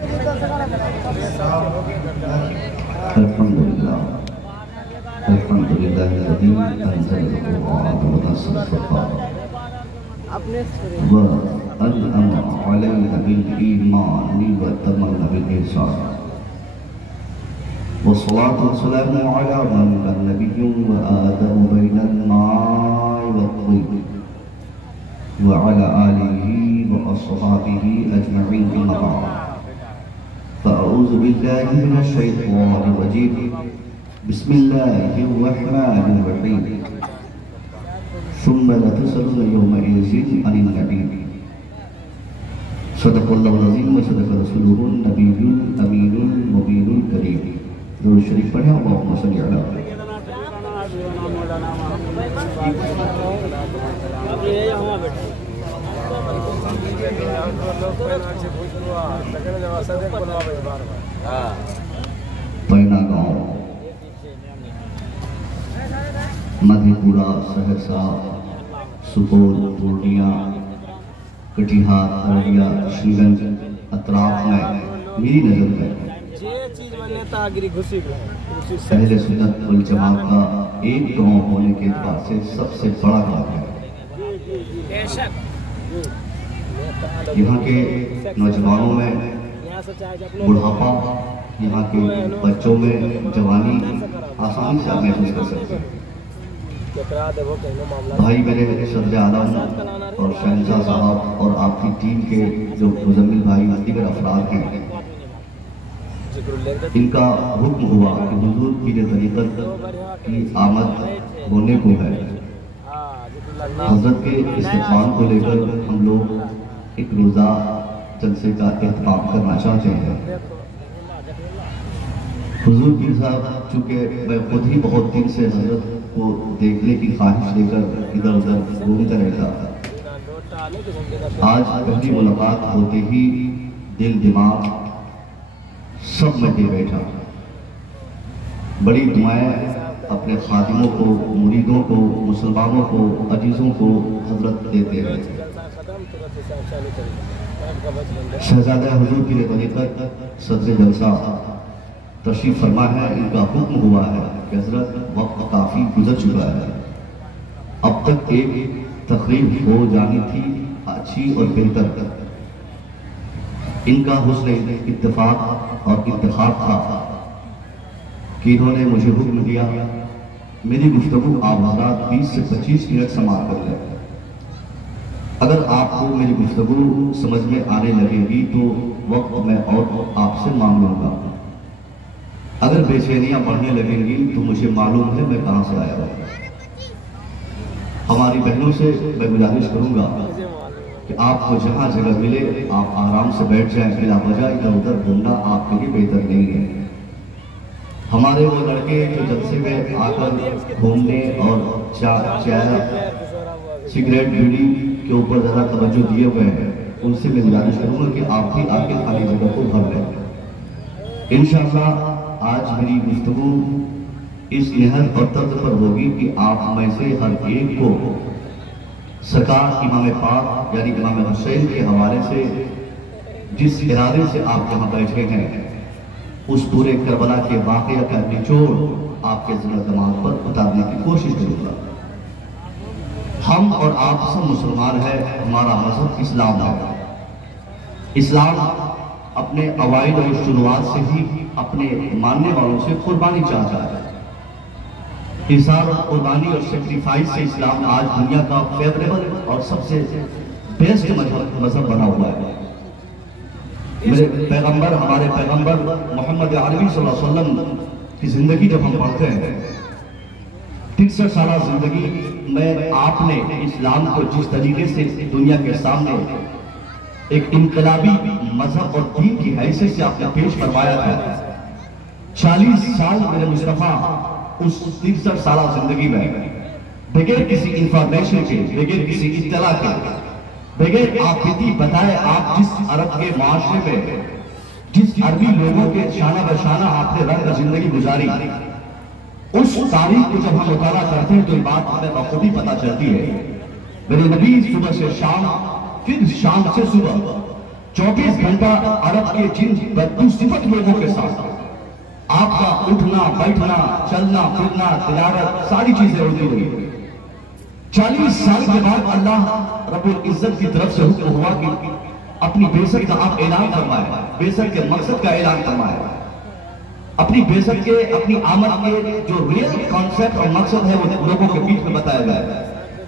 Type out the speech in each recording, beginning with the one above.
अल्हम्दुलिल्लाह अल्हम्दुलिल्लाहिल्लज़ी अंज़लल क़ुरआन व नज़्ज़ल फ़ुरक़ान व अनअमा अलैना बिल ईमानि व तमन्ना बिल ihसान वस्सलातु वस्सलामु अला मन कान नबिय्युन व आदमु बैनल मा'i wat-तीन व अला आलिहि व अस्हाबिहि अजमईन अम्मा बअद फ़अऊज़ु बिल्लाहि मिनश शैतानिर रजीम बिस्मिल्लाहिर रहमानिर रहीम सुम्मा लतुसअलुन यौमइज़िन अनिन नईम सदक़ल्लाहुल अज़ीम व सदक़ रसूलुहुन नबियुल अमीनुल मुबीनुल करीम। दुरूद शरीफ पढ़ें। अल्लाहुम्मा सल्लि अला पैना गाँव मधेपुरा, सहरसा, सुपौल, पूर्णिया, कटिहार, अररिया, किशनगंज अतराफ में मेरी नजर में अहले सुन्नत वल जमात का एक गाँव होने के बाद से सबसे बड़ा गाँव है। यहाँ के नौजवानों में बुढ़ापा, यहाँ के बच्चों में जवानी आसानी से आप महसूस कर सकते हैं। भाई मेरे सदर आलम और शहंशाह साहब और आपकी टीम के जो मुजम्मिल भाई दीगर अफराद हैं, इनका हुक्म हुआ कि हुजूर पीर तरीक़त की आमद होने को है। हज़रत के इस्तिक़बाल को लेकर हम लोग एक रोज़ा जलसे का एहतमाम करना चाहते हैं। हुजूर पीर साहब, चूँकि मैं खुद ही बहुत दिन से हज़रत को देखने की ख्वाहिश लेकर इधर उधर घूमता रहता, आज पहली मुलाकात होते ही दिल दिमाग सब में दे बैठा। बड़ी दुआएं अपने खादिमों को, मुरीदों को, मुसलमानों को, अजीज़ों को हजरत देते हैं। शहजादा हुजूर पीर तरीक़त सदर जलसा तशरीफ फरमा है। इनका हुक्म हुआ है कि हजरत वक्त काफ़ी गुजर चुका है, अब तक एक तकरीब हो जानी थी अच्छी और बेहतर। इनका हुस्न इत्तेफाक और इंतखाब था कि इन्होंने मुझे हुक्म दिया मेरी गुफ्तगू आप हज़रात 20 से 25 मिनट समाप्त कर लें। अगर आपको मेरी गुफ्तगू समझ में आने लगेगी तो वक्त मैं और आपसे मांग लूँगा। अगर बेचैनियाँ बढ़ने लगेंगी तो मुझे मालूम है मैं कहाँ से आया हूँ। हमारी बहनों से मैं गुजारिश करूँगा कि आपको जहाँ जगह मिले आप आराम से बैठ जाएं। बिला वजह इधर उधर घूमना आपके लिए बेहतर नहीं है। हमारे वो लड़के जो जलसे में आकर घूमने और चाय सिगरेट बीड़ी के ऊपर ज़्यादा तवज्जो दिए हुए हैं, उनसे मैं गुजारिश करूँगा कि आप भी आके खाली जगह को भर लें। इंशाअल्लाह आज मेरी गुफ्तगू इस निहत और तर्ज पर होगी कि आप में से हर एक को सरकार इमाम पाक यानी इमाम हुसैन के हवाले से जिस इरादे से आप यहाँ बैठे हैं, उस पूरे करबला के वाक़या का निचोड़ आपके ज़िंदा दिमाग पर उतारने की कोशिश करूँगा। हम और आप सब मुसलमान हैं, हमारा मजहब इस्लाम है। इस्लाम अपने अवाइद और शुरुआत से ही अपने मानने वालों से कुर्बानी चाहता है। इज़हार और कुर्बानी और सेक्रीफाइस से इस्लाम आज दुनिया का फेवरेबल और सबसे बेस्ट मजहब बना हुआ है। मेरे पैगंबर, हमारे पैगंबर मोहम्मद अरबी सल्लल्लाहु अलैहि वसल्लम की जिंदगी जब हम पढ़ते हैं, 63 साल जिंदगी में आपने इस्लाम को जिस तरीके से दुनिया के सामने एक इनकलाबी मजहब और दीन की हैसियत से आपने पेश करवाया था, 40 साल मेरे मुस्तफा उस 63 साल जिंदगी में बगैर किसी इंफॉर्मेशन के, बगैर किसी इत्तला के, बगैर आप बीती बताए आप जिस अरब के माशरे में जिस अरबी लोगों के शाना बशाना आपने रंग जिंदगी गुजारी, उस तारीख को जब हम मुताला करते हैं तो ये बात हमें बखूबी पता चलती है। मेरे नबी सुबह से शाम, फिर शाम से सुबह 24 घंटा अरब के जिन बदकिस्मत लोगों के साथ आपका उठना बैठना चलना फिरना तिलावत सारी चीजें होती रही। 40 साल के बाद अल्लाह रब्बुल इज्जत की तरफ से हुक्म हुआ कि अपनी बेसत का आप ऐलान फरमाए, बेसत के मकसद का ऐलान फरमाए, अपनी बेसत के अपनी आमद के जो रियल कॉन्सेप्ट और मकसद है वो लोगों के बीच में बताया गया है।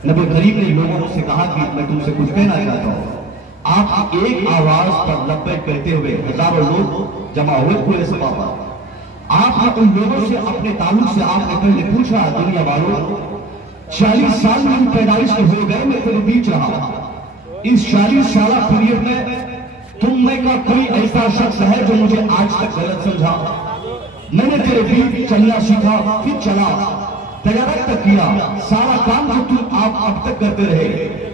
नबी करीम ने लोगों से कहा कि मैं तुमसे कुछ कहना चाहता हूँ। आप एक आवाज पर लब्बैक कहते हुए हजारों लोग जमा हुए पूरे सभा पर। आपने उन लोगों से अपने ताल्लुक से आपने पहले पूछा, दुनिया वालों 40 साल में पैदाइश हो गए, मैं तेरे बीच रहा, इस 40 साल पीरियड में तुम में का कोई ऐसा शख्स है जो मुझे आज तक गलत समझा? मैंने तेरे बीच चलना सीखा, फिर चला, तैयारी तक किया, सारा काम जो तुम आप अब तक करते रहे।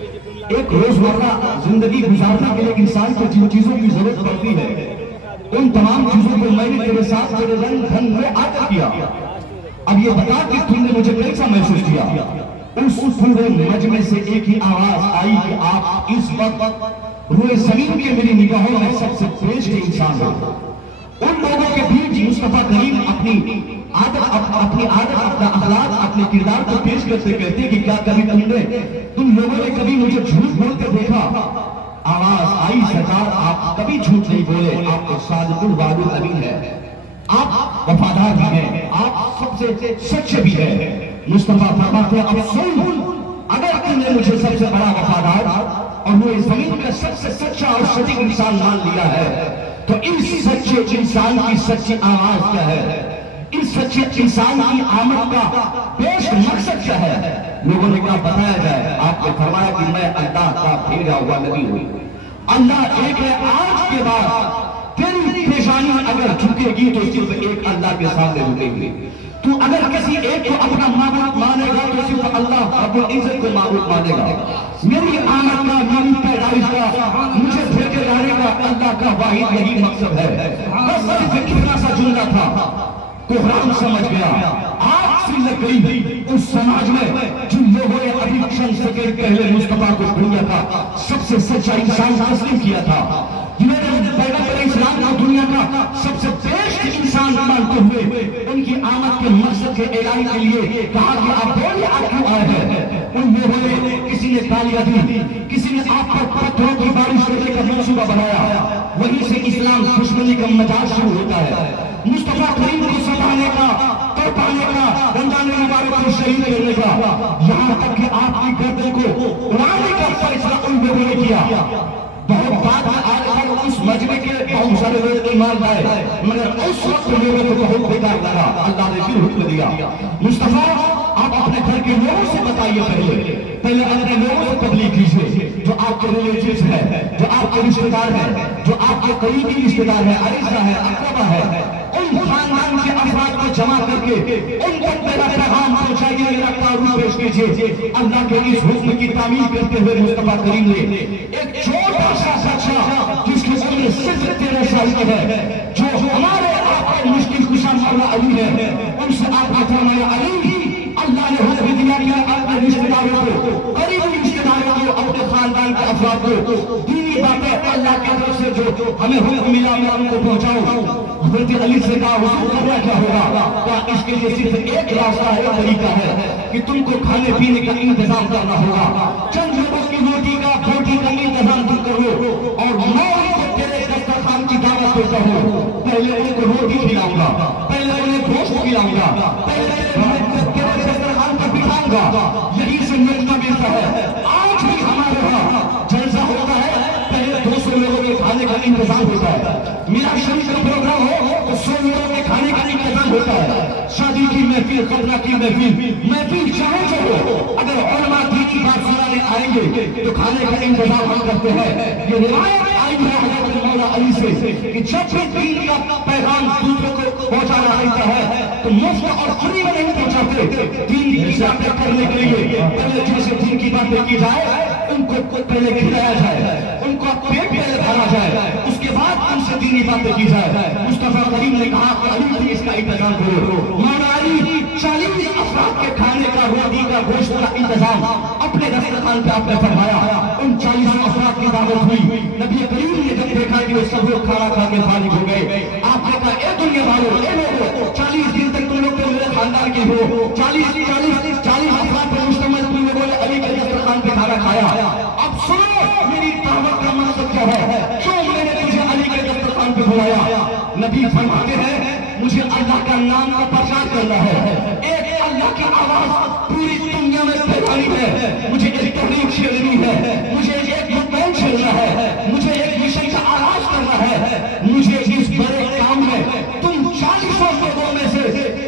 एक रोजमर्रा जिंदगी गुजारने के लिए इंसान को जिन चीजों की जरूरत पड़ती है उन तमाम चीजों को मैंने तेरे साथ तेरे रंग ढंग में आकर किया। अब ये बता कि तुमने मुझे कैसा महसूस किया? उस पूरे मजमे से एक ही आवाज आई कि आप इस वक्त रूए जमीन के मेरी निगाहों में सबसे श्रेष्ठ इंसान हो। उन लोगों के बीच मुस्तफा करीम अपनी आदत अपना अखलाक अपने किरदार को पेश करते कहते कि क्या कभी तुम लोगों ने कभी मुझे झूठ बोलते देखा? आवाज आई, सरकार आप कभी झूठ नहीं बोले, आप तो सादिकुल वादुल अमीन है, आप वफादार भी हैं, आप सबसे सच्चे भी हैं। मुस्तफा फरमाते हैं अब सुन, अगर तुमने मुझे सबसे बड़ा वफादार और वो इस जमीन का सबसे सच्चा और सटीक इंसान मान लिया है तो इस सच्चे इंसान की सच्ची आवाज क्या है? इस सच्चे इंसान की आमद का बेस्ट मकसद क्या है? लोगों ने क्या बताया जाए? आपने फरमाया कि मैं अल्लाह का भेजा हुआ नबी हूं। अल्लाह एक है, आज के बाद तेरी पेशानी अगर झुकेगी तो सिर्फ एक अल्लाह के सामने झुकेगी। तू अगर किसी एक को अपना माबूद मानेगा तो सिर्फ अल्लाह रब्बुल इज्जत को माबूद मानेगा। मेरी आमद का, मेरी पैदाइश का, मुझे भेजे जाने का अल्लाह का वाहिद यही मकसद है। बस सिर्फ एक छोटा सा जुमला था, कुरान समझ गया, आग सी लग गई उस समाज में जिन लोगों ने अभी क्षण सेकंड पहले मुस्तफा को दुनिया का सबसे सच्चा इंसान तस्लीम किया था, जिन्होंने पैगंबर इस्लाम को दुनिया का सबसे श्रेष्ठ इंसान मानते हुए उनकी आमद के मकसद के ऐलान के लिए कहा कि आप बोलिए आप क्यों आए हैं। उन लोगों ने किसी ने गालियां दी, किसी ने आप पर पत्थरों की बारिश करने का मंसूबा बनाया, वहीं से इस्लाम दुश्मनी का मजाक शुरू होता है। मुस्तफा करीम को सताने का, तड़पाने का, रमजान मुबारक को शहीद करने का, यहाँ तक कि आपकी गर्दन को उड़ाने का फैसला उन लोगों ने किया। बहुत बात आज तक उस मजमे के बहुत सारे लोग ईमान लाए, मगर उस वक्त लोगों को बहुत बेकार लगा। अल्लाह ने फिर हुक्म दिया, मुस्तफा आप अपने घर के लोगों से बताइए, पहले अपने लोगों से तबलीग कीजिए, जो आपके रिलेटिव्स है, जो आपके रिश्तेदार है, जो आपके करीबी रिश्तेदार है, अरीसा है, अकरबा है, उन खानदान के अफराद को जमा करके उन तक मेरा पैगाम पहुंचाइए, मेरा तारुफ पेश कीजिए। अल्लाह के इस हुक्म की तामील करते हुए मुस्तफा करीम ने एक छोटा सा बच्चा जिसकी उम्र सिर्फ 13 साल की है, जो हमारे आपके मुश्किल कुशा मौला अली है, उनसे आपने फरमाया अली अल्लाह ने हुक्म दिया कि अपने रिश्तेदारों को, करीबी रिश्तेदारों को, अपने खानदान के अफराद को दीनी बातें अल्लाह की तरफ से जो हमें हुक्म मिला मैं उनको पहुंचाऊं। हज़रत अली से कहा हुजूर करना क्या होगा? क्या इसके लिए सिर्फ एक रास्ता है, तरीका है कि तुमको खाने पीने का इंतजाम करना होगा, चंद लोगों की रोटी का इंतजाम तुम करो और मैं उनको तेरे दस्तरखान की दावत देता हूँ। पहले उनको रोटी खिलाऊंगा, पहले उन्हें गोश्त खिलाऊंगा, पहले तेरे दस्तरखान पर बिठाऊंगा। यही से नुक्ता मिलता है। आज भी हमारे यहाँ जलसा होता है, पहले 200 लोगों के खाने का इंतजाम होता है। मेरा शरीफ का प्रोग्राम हो तो 100 लोगों के खाने का इंतजाम होता है। शादी की महफिल, खतरा की महफिल चाहे जो हो, अगर उलमा दीन की बात सुनाने आएंगे तो खाने का इंतजाम हम करते हैं। ये रिवायत आई है हज़रत मौला अली से कि जब भी दीन का पैगाम दूसरों को पहुंचाना रहता है तो मुफ्त और फ्री में नहीं पहुंचाते। दीन की बातें करने के लिए पहले जिनसे दीन की बातें की जाए उनको पहले खिलाया जाए, उनको पेट पहले भरा जाए, उसके बाद उनसे दीनी बातें की जाए। मुस्तफा करीम ने कहा कि अली भी इसका इंतजाम करो। मौला अली 40 अफराद के खाने का, रोटी का, गोश्त का इंतजाम अपने दस्तरखान पे आपने फरमाया। उन 40 अफराद की दावत हुई। नबी करीम ने जब देखा देखा कि वो सब लोग खाना खा के फारिग हो गए। आपने कहा ए दुनिया वालों, ए लोगों, 40 दिन तक तुम लोग तो मेरे खानदान के हो, 40 अफराद पर मुश्तमिल तुम लोगों ने अली के दस्तरखान पे खाना खाया। अब सुनो मेरी दावत का मकसद क्या है, क्यों मैंने तुझे अली के दस्तरखान पे बुलाया। नबी फरमाते हैं मुझे अल्लाह का नाम का प्रचार करना है, एक अल्लाह की आवाज पूरी दुनिया में फैलानी है, मुझे एक तहरीक छेड़नी है, मुझे एक मुद्दा छेड़ना है, मुझे एक मिशन का आगाज करना है। मुझे इस बड़े काम में तुम 40 लोगों में से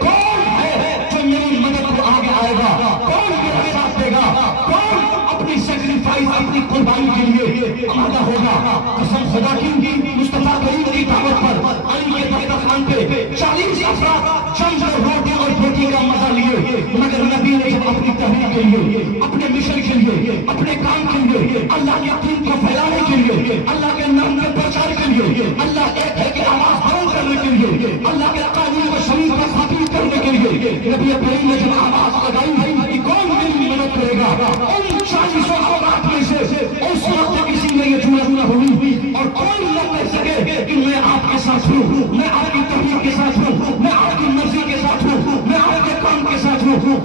कौन है जो मेरी मदद को आगे आएगा, कौन मेरा साथ देगा, कौन अपनी सेक्रीफाइस, अपनी कुर्बानी के लिए आमादा होगा। कसम खुदा की मुस्तफा करीम की दावत पर अली के दस्तरखान पे 40 अफराद जमकर रोटी और रोटी का मजा लिए, मगर नबी ने जब अपनी तहरीक के लिए, अपने मिशन के लिए, अपने काम के लिए, अल्लाह के दीन को फैलाने के लिए, अल्लाह के नाम के प्रचार के लिए, अल्लाह एक है कि आवाज बुलंद करने के लिए, अल्लाह के कानून को शरीफ का साबित करने के लिए नबी करीम ने जब आवाज लगाई कि कौन मेरी मदद करेगा, उन 40 अफराद में से उस वक्त किसी ने ये जुमला सुना होगी और कोई न कह सके कि मैं आपके साथ हूँ, मैं आपकी तहरीक के साथ हूँ, मैं आपकी मर्जी के साथ हूँ, मैं आपके काम के साथ हूँ।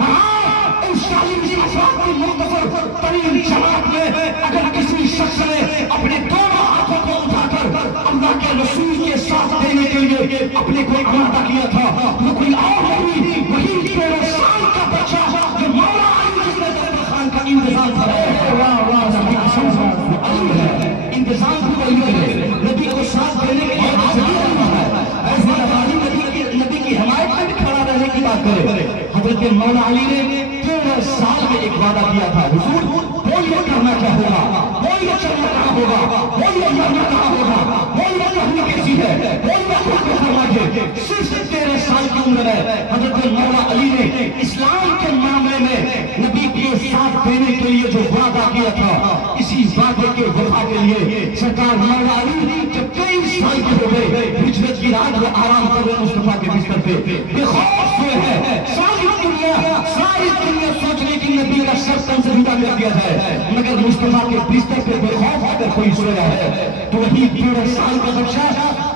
उस 40 अफराद की मुख्तसर तरीन जमात में अगर किसी शख्स ने अपने दोनों हाथों को उठाकर अल्लाह के रसूल के साथ देने के लिए अपने को आमादा किया था, वो कोई और नहीं, वही 13 साल का बच्चा जो मौला अली जिसने दस्तरखान का इंतजाम इंतजाम भी वही करे, नबी को साथ देने के लिए ऐसे नबी की हिमायत में भी खड़ा रहने की बात करे। हजरत मौला अली ने 13 साल में एक वादा किया था, हुजूर बोलिए करना क्या होगा, बोलिए चलना कहाँ होगा, बोलिए मरना कहाँ होगा, बोलिए कहनी कैसी है, बोलिए क्या फरमाइए। सिर्फ 13 साल की उम्र में हजरत मौला अली ने इस्लाम के मामले में नबी के साथ देने के लिए जो वादा किया था, इसी वादे के वफा के लिए सरकार मौला अली जब 23 साल के हो गए, हिजरत की रात में आराम कर रहे मुस्तफा के बिस्तर पे बेखौफ हुए हैं। सारी दुनिया सोच रही कि नबी का सर तन से जुदा कर दिया जाए, मगर मुस्तफा के बिस्तर पे बेखौफ अगर कोई सोया है तो वही 13 साल का बच्चा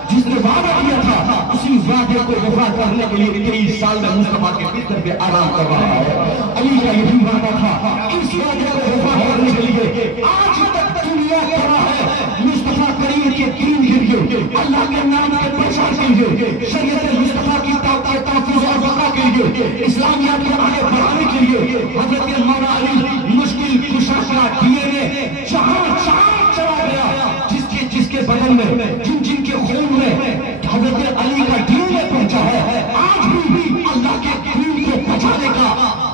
जिसने वादा किया था, उसी वादे को वफा करने के लिए 23 साल में मुस्तफा के बिस्तर पे आराम कर रहा है। अली का यही वादा था, इस वादे को वफा करने के लिए आज तक दुनिया खड़ा है मुस्तफा करीम के दीन के लिए, अल्लाह के नाम के प्रचार के लिए, शरीयत मुस्तफा की तहफ़्फ़ुज़ और बका के लिए, इस्लामियत को आगे बढ़ाने के लिए हज़रत मौला अली मुश्किल कुशा का डीएनए जहां चला गया, जिसके बदन में जिनके खून में हज़रत अली का डीएनए पहुंचा है, आज भी अल्लाह के दीन को बचाने का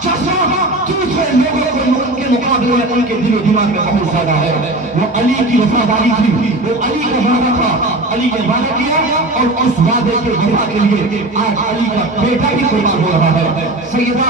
जज्बा दूसरे लोगों के मुकाबले में उनके दिलो दिमाग में बहुत ज्यादा है। वो अली की वफादारी थी, वो अली का वादा था, अली ने वादा किया और उस वादे के वफा के लिए आज अली का बेटा भी कुर्बान हो रहा है। सैयदा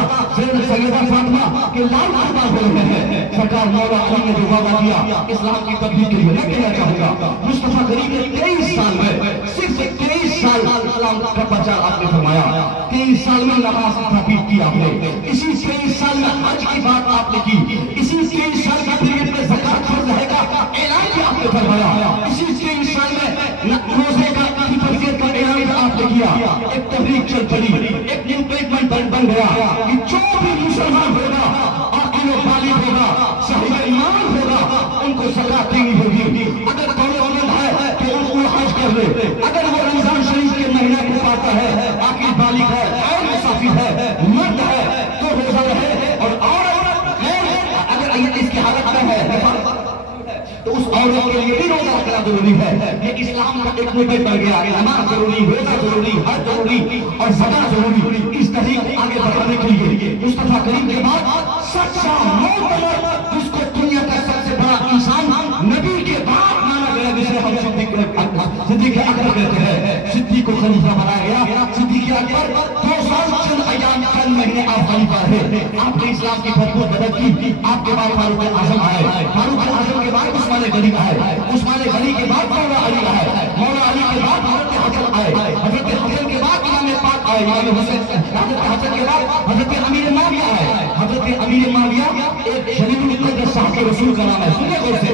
फातिमा के लाल कुर्बान हो रहे हैं। सरकार मौला अली ने जो वादा किया इस्लाम की तब्दीली के लिए, मैं कहना चाहूंगा मुस्तफा करीम ने 23 साल में, सिर्फ 23 साल इस्लाम का प्रचार आपने फरमाया, 23 साल में नमाज स्थापित की आपने, इसी 23 साल में हज की बात आपने की, इसी 23 साल का पीरियड में ज़कात फर्ज है का ऐलान भी आपने फरमाया, इसी 23 साल में रोजे का फर्जियत का ऐलान आपने किया। एक तहरीक चल पड़ी, एक मूवमेंट बन गया कि जो भी मुसलमान होगा और बालिग होगा, साहिब ईमान होगा, उनको ज़कात देनी होगी। अगर दौलतमंद है तो उनको हज कर ले, अगर वो रमजान शरीफ के महीने को पाता है, आखिर बालिग है, गैर मुसाफिर है, मर्द है तो रोजा रहे, और अगर इसकी हालत में है तो उस औरत के लिए भी रोजा रखना जरूरी है। ये इस्लाम का एक मूवमेंट बन गया, नमाज जरूरी, रोजा जरूरी, हज जरूरी और ज़कात जरूरी। इस तहरीक को आगे बढ़ाने के लिए मुस्तफा करीम के बाद सच्चा मोहतबर, जिसको दुनिया का सबसे बड़ा इंसान नबी के बाद माना गया, जिसे हम सिद्दीक़ अकबर कहते हैं, सिद्दीक़ को खलीफा बनाया गया। सिद्दीक़ अकबर 2 साल चंद महीने आप खलीफा रहे, आपने इस्लाम की भरपूर मदद की। आपके बाद फारूक आज़म आए, फारूक आज़म के बाद उस्मान गनी आए, उस्मान गनी के बाद मौला अली आए, मौला अली के बाद हज़रत हसन आए, हज़रत हसन के बाद इमाम पाक आए, इमाम हुसैन, हज़रत हसन के बाद हज़रत अमीर माविया आए। हज़रत अमीर माविया एक शरीफ मुक़द्दस साहब के रसूल का नाम है, सुने कौन से,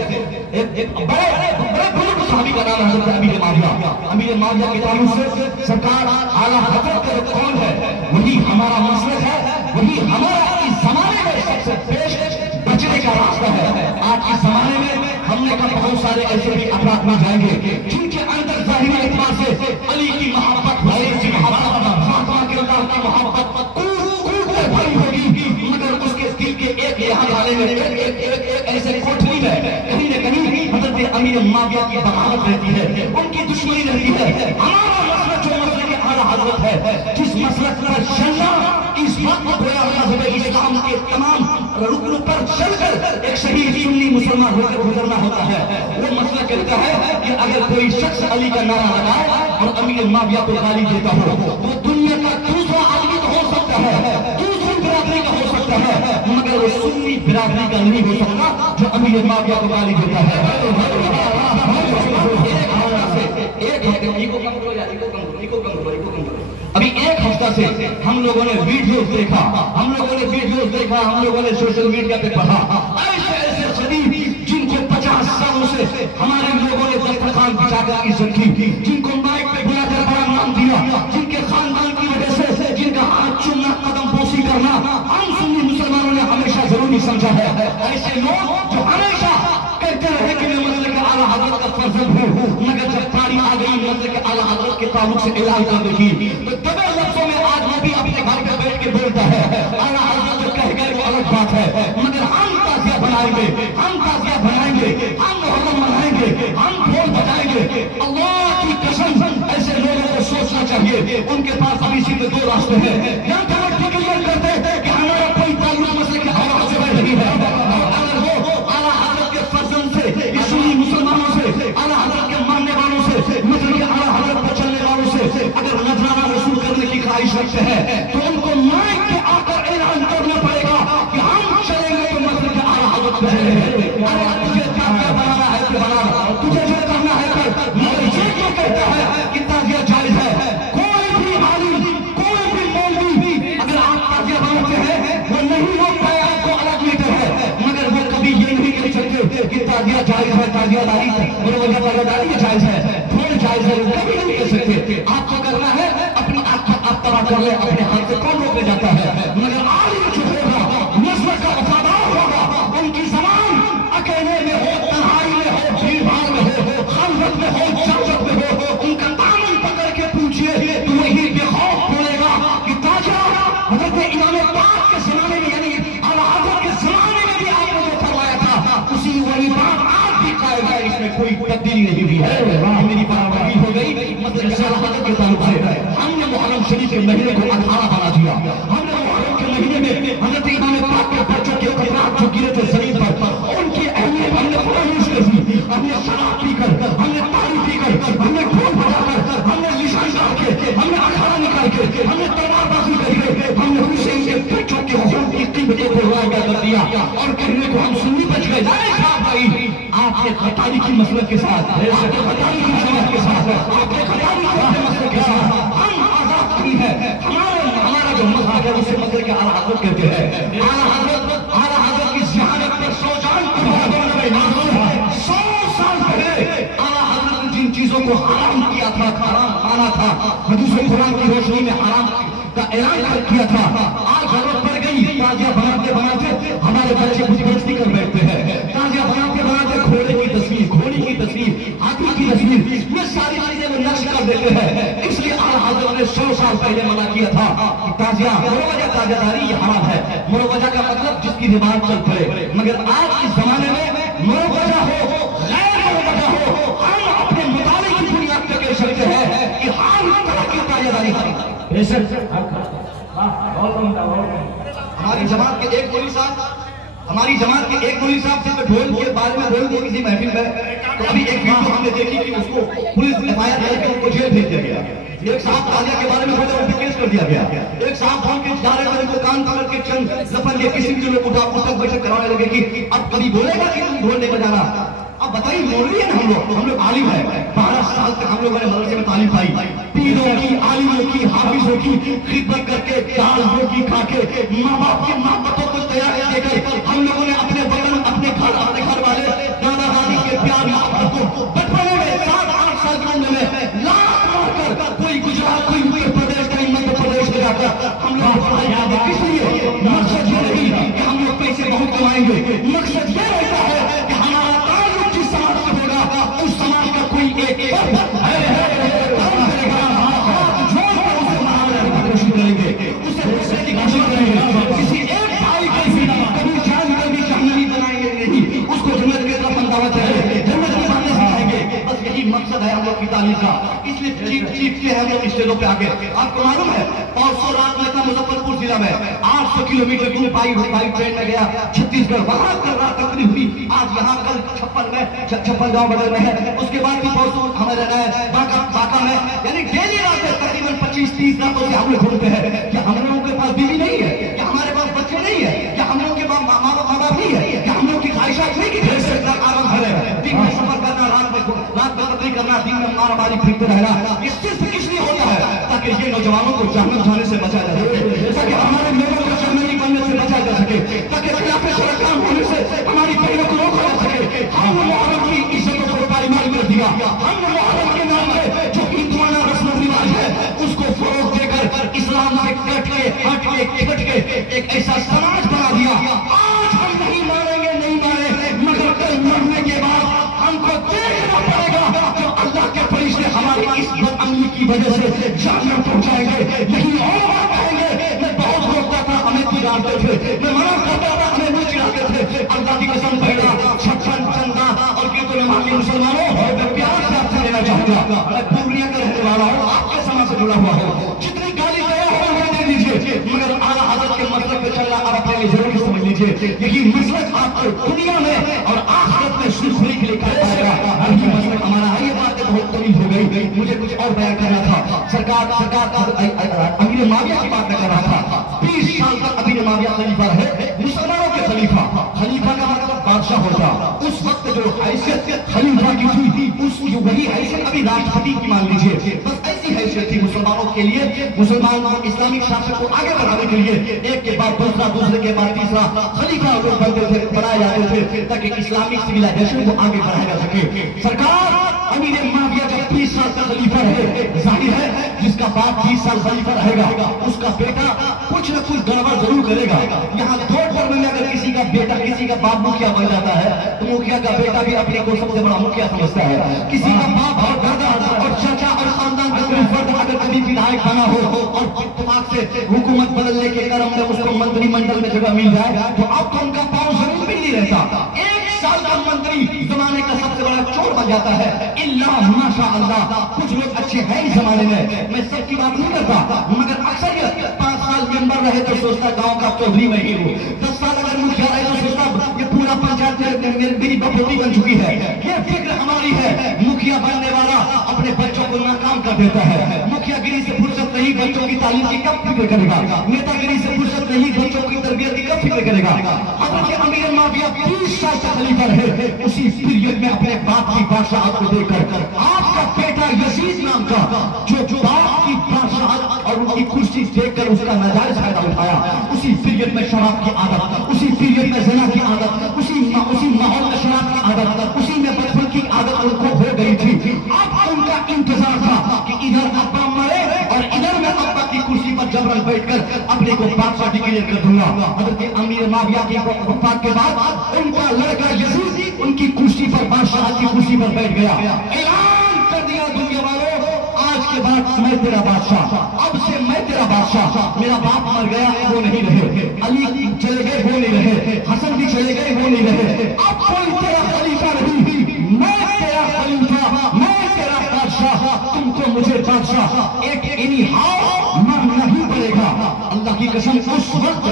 एक बड़े बुजुर्ग सहाबी का नाम हजरत अमीर माविया। अमीर माविया के ताल्लुक से सरकार आला हजरत का कौन है, वही हमारा मसलक है, वही हमारा इस जमाने में सबसे बेस्ट बचने का रास्ता है। आज के जमाने में हमने कहा बहुत सारे ऐसे भी अफराद मिल जाएंगे जिनके अंदर जाहिरी एतबार से अली की मोहब्बत, हुसैन की मोहब्बत, फातिमा के अल्लाह की मोहब्बत भरी होगी, मगर उसके दिल के एक यहाँ वाले में एक ऐसे कोठरी में कहीं न कहीं हजरत अमीर माविया की बगावत रहती है, उनकी दुश्मनी रहती है। हमारा मसला जो मसले के आला हजरत है, जिस मसलक पर चलना इस वक्त गोया इस्लाम के तमाम रुकनों पर चलकर एक शहीद सुन्नी मुसलमान होकर गुजरना होता है। वो मसला कहता है कि अगर कोई शख्स अली का नारा लगाए और अमीर माविया को गाली देता हो, वो दुनिया का दूसरा आदमी तो हो सकता है, दूसरी बिरादरी का हो सकता है, मगर वो सुन्नी बिरादरी का नहीं हो सकता जो अमीर माविया को गाली देता है। अभी एक हफ्ता से हम लोगों ने वीडियोस देखा, हम लोगों ने सोशल मीडिया पे पढ़ा, ऐसे ऐसे शरीफ जिनको 50 सालों से हमारे लोगों ने दस्तरखान बिछाकर इज्जत की, जिनको माइक पे बुलाकर बड़ा नाम दिया, जिनके खानदान की वजह से जिनका हाथ चूमना, कदम पोसी करना हम सुन्नी मुसलमानों ने हमेशा जरूरी समझा है। ऐसे लोग जो हमेशा कहते रहे कि मैं मसले के आला हजरत का फर्जंद हूँ, मगर जब पारी आ गई मसले के आला हजरत के ताल्लुक से ऐलान करने की, तो दबे लफ्जों में आज वो भी अपने घर पे बैठ के बोलता है। आला हजरत जो कह गए वो अलग बात है, मगर हम ताज़िया बनाएंगे, हम मोहर्रम मनाएंगे, हम ढोल बजाएंगे। अल्लाह की कसम, ऐसे लोगों को सोचना चाहिए उनके पास अभी सिर्फ 2 रास्ते हैं। या तो वो डिक्लेयर करते हैं कि हमारा कोई ताल्लुक मसले के आला हजरत से नहीं है, और अगर वो आला हजरत के फर्जंद से, सुन्नी मुसलमानों से, आला हजरत के मानने वालों से, मसले के आला हजरत पर चलने वालों से अगर नजराना वसूल करने की ख्वाहिश रखते हैं, तो उनको माइक पे आकर ऐलान करना पड़ेगा कि हम चलेंगे तो मसले के आला हजरत पे चलेंगे। अरे तुझे क्या बनाना है तो बना, तुझे जो करना है कर, मगर ये क्यों कहता है कि ताज़िया जायज है? कोई भी आलिम, कोई भी मौलवी अगर आप ताज़िया बनाते हैं, वो नहीं रोक पाए आपको, अलग मीटर है, मगर वो कभी ये नहीं कह सकते कि ताज़िया जायज है, ताज़ियादारी ताज़ियादारी जायज है, ढोल जायज है, कभी नहीं कह सकते। आपको करना है अपने आप तबाह कर ले, अपने हाथ से कौन रोक जाता है? मगर आलिम जो होगा, मसलक का वफादार होगा, उनकी ज़बान अकेले में हो, तन्हाई में हो, भीड़ भाड़ में हो, खलवत में हो, जलवत में हो, उनका दामन पकड़ के पूछिए तो वही बेखौफ बोलेगा कि ताज़िया हज़रत इमाम पाक के ज़माने में, यानी आला हज़रत के ज़माने में भी आपने जो फरमाया था, उसी वही बात आज भी कायम है, इसमें कोई तब्दीली नहीं हुई है। मेरी बात वही हो गई मतलब आला हज़रत के ताल्लुक से। हमने मुहर्रम शरीफ के महीने को 18 बना दिया, हमने मुहर्रम के महीने में हज़रत इमाम पाक के बच्चों के कतरात जो गिरे थे शरीफ पर, उनकी अहमियत हमने फरामोश कर दी। हमने शराब पीकर, हमने ताड़ी पीकर, हमने ढोल बजाकर, हमने निशान डाल के, हमने अखाड़ा निकाल के, हमने तलवारबाजी करके, हमने हुसैन के बच्चों के खून की कीमतें को वायदा कर दिया और कहने को हम सुन्नी बच गए। भाई आपके खतारी की मसलक के साथ, आपके खतारी की मसलक के साथ, आपके खतारी के मसलक के साथ हम आजाद नहीं है। हमारा जो मसलक है उसे मसलक के आला हज़रत कहते हैं। आला हज़रत की ज़ियारत पर 100 जान कुर्बान, 100 साल पहले आला हज़रत ने जिन चीजों को हराम किया था, हराम माना था, हदीस कुरान की रोशनी में हराम का ऐलान किया था, आज जरूरत पड़ गई। ताज़िया बनाते बनाते हमारे बच्चे बुजबस्ती कर बैठते हैं, ताज़िया बनाते बनाते घोड़े की तस्वीर, घोड़ी की तस्वीर, हाथी की तस्वीर, ये सारी चीजें वो नक्श कर देते हैं। इसलिए आला हज़रत ने 100 साल पहले मना किया था कि ताज़िया मुरवजा, ताज़ियादारी ये हराम है। मुरवजा का मतलब जिसकी रिवाज चल पड़े, मगर आज इस जमाने में मुरवजा हो, गैर मुरवजा हो, हम अपने मुताले की बुनियाद पर कह सकते हैं कि हम तरह की ताज़ियादारी करें। हमारी जमात के एक मौलवी साहब से ढोल के बारे में बोल दिया किसी महफिल में, तो अभी एक वीडियो हमने देखी कि उसको पुलिस एफआईआर करके उनको जेल भेज दिया गया। एक साहब ताज़िया के बारे में बोले, उन पर केस कर दिया गया। एक साहब फोन के जा रहे थे, उनको कान पकड़ के चंद लफन के किसी के लोग उठक बैठक कराने लगे कि अब कभी बोलेगा कि तुम ढोल लेकर जाना। अब बताइए, मौलवी है ना हम लोग आलिम है, 12 साल तक हम लोगों ने मदरसे में तालीम पाई, पीरों की, आलिमों की, हाफिजों की खिदमत करके, दाल रोटी खा के, माँ बाप की मोहब्बतों को तैयार देकर हम लोगों ने अपने वतन, अपने घर वाले, दादा दादी के प्यार मोहब्बत को बचपने में करेंगे। मकसद ये रहता है कि हमारा ताल्लुक जिस समाज से होगा उस समाज का कोई एक कोशिश करेंगे, उसे रोकने की कोशिश करेंगे। किसी एक भाई को भी कभी जान कभी जहन्नमी बनाएंगे नहीं, उसको जन्नत की तरफ हम दावत देंगे, जन्नत की बातें सिखाएंगे। बस यही मकसद है हम लोग की तालीम का। इसलिए चीखते हैं हम लोग स्टेजों पे आगे। आपको मालूम है 500 रात में था मुजफ्फरपुर जिला में, 800 किलोमीटर दूर बाई ट्रेन में गया छत्तीसगढ़, वहां कल रात तकरी हुई। आज यहाँ कल 56 गाँव बगल में है। उसके बाद भी परसों हमें रहना है बाका में। यानी डेली रात में तकरीबन 25-30 रातों से हम लोग ढूंढते हैं कि हम लोगों के पास बीवी नहीं है, क्या हमारे पास बच्चे नहीं है, क्या हम लोग के माँ बाप नहीं है, क्या हम लोग की ख्वाहिशात नहीं कि ढेर से आराम घर है। दिन में सफर करना, रात में तकरी करना, दिन में मारामारी फिरते रहना, ये सिर्फ किस लिए होता है? ताकि ये नौजवानों को जहन्नम जाने से बचाया जा सके, ताकि हमारे लोगों को जहन्नमी बनने से बचाया जा सके, ताकि खिलाफे शरअ काम होने से हमारी बहनों को रोका जा सके। हम मुहर्रम की इज्जतों को पायमाल कर दिया। हम मुहर्रम के नाम पे जो हिंदुआना रस्म रिवाज है उसको फरोग देकर इस्लाम से कट के हट के एक ऐसा समाज बना दिया। आज हम नहीं मारेंगे, नहीं मारे, मगर कल मरने के बाद हमको देखना पड़ेगा जो अल्लाह के फरिश्ते हमारी इस बदअमली की वजह से जहन्नम पहुंचाएंगे। यही और बात कहेंगे। मैं बहुत रोकता था, हमें चिढ़ाते थे, मैं मना करता था, हमें नहीं चिढ़ाते थे। अल्लाह की कसम पहला 56 चंदा और कीर्तन मांगे मुसलमानों, मैं प्यार से आपसे लेना चाहूंगा। मैं पूर्णिया का रहने वाला हूँ, आपके समाज से जुड़ा हुआ हूँ। जितनी गाली गया हो दे दीजिए, मगर आला हज़रत के मसलक पे चलना आप अपने लिए जरूर समझ लीजिए। यही मसलक आपको दुनिया में और आखिरत में सुरखुरी के लिए कर पाएगा। यही मसलक हमारा है। ये बातें बहुत तवील हो गई, मुझे कुछ और बयान करना था। सरकार अमीर माविया की बात कर रहा था। 20 साल तक अमीर माविया खलीफा रहे, मुसलमानों के खलीफा। खलीफा का मतलब बादशाह होता। उस वक्त जो हैसियत खलीफा की थी, उस वही हैसियत अभी राष्ट्रपति की मान लीजिए। बस ऐसी हैसियत थी मुसलमानों के लिए। मुसलमान और इस्लामिक शासन को आगे बढ़ाने के लिए एक के बाद दूसरा, दूसरे के बाद तीसरा खलीफा बनते थे, बनाए जाते थे, ताकि इस्लामिक सिविलाइजेशन को आगे बढ़ाया जा सके। सरकार अमीर माविया जब 20 साल का खलीफा रहे, जाहिर है जिसका बाप 20 साल खलीफा रहेगा उसका बेटा कुछ न कुछ गड़बड़ जरूर करेगा। यहाँ थोड़ में अगर किसी का बेटा, किसी का बाप मुखिया बन जाता है तो मुखिया का बेटा भी अपने को सबसे बड़ा मुखिया समझता है। किसी का बाप और दादा और चाचा और खानदान का कोई फर्द अगर कभी विधायक बना हो और इत्तेफाक से हुकूमत बदलने के क्रम में उसको मंत्रिमंडल में जगह मिल जाए तो अब तो उनका पाँव जमीन भी नहीं रहता। 1 साल का मंत्री जमाने का सबसे बड़ा चोर बन जाता है। इल्ला माशाअल्लाह कुछ लोग अच्छे हैं इस जमाने में, मैं सबकी बात नहीं करता, मगर अक्सर 5 साल मेंबर रहे तो सोचता गांव का चौधरी मैं ही हूँ। 10 साल अगर मुखिया रहे तो सोचता ये पूरा पंचायत मेरी बपोती बन चुकी है। ये फिक्र हमारी है। मुखिया बनने वाला अपने बच्चों को नाकाम कर देता है। मुखियागिरी से फुर्सत नहीं, बच्चों की तालीम की कब फिक्र करेगा? नेतागिरी से फुर्सत नहीं, बच्चों की तरबियत की कब फिक्र करेगा? हज़रत अमीर माविया 20 साल का खलीफा रहे। उसी पीरियड में अपने बाप की बादशाह को देखकर आपका बेटा यजीद नाम का जो बाप की बादशाह और उनकी कुर्सी देखकर उसका नाजायज फायदा उठाया, उसी पीरियड में शराब की आदत, उसी पीरियड में ज़िना की आदत, उसी माहौल में शराब की आदत, उसी में बचपन की आदत उनको हो गई थी। अब उनका इंतजार था कि इधर अब्बा मरे और इधर मैं अब्बा की कुर्सी पर जबरन बैठकर अपने को बादशाह डिक्लेयर कर दूंगा। हज़रत अमीर माविया की वफात के बाद उनका लड़का यजीद उनकी कुर्सी पर, बादशाह की कुर्सी पर बैठ गया। ऐलान कर दिया दुनिया वालों, आज के बाद मैं तेरा बादशाह, अब से मैं तेरा बादशाह। मेरा बाप मर गया, वो नहीं रहे, अली चले गए, वो नहीं रहे, हसन भी चले गए, वो नहीं रहे, अब कोई तेरा खलीफा नहीं, मैं तेरा खलीफा, मैं तेरा बादशाह, तुमको मुझे बादशाह एक इनी हाउ मानना ही पड़ेगा। अल्लाह की कसम उस वक्त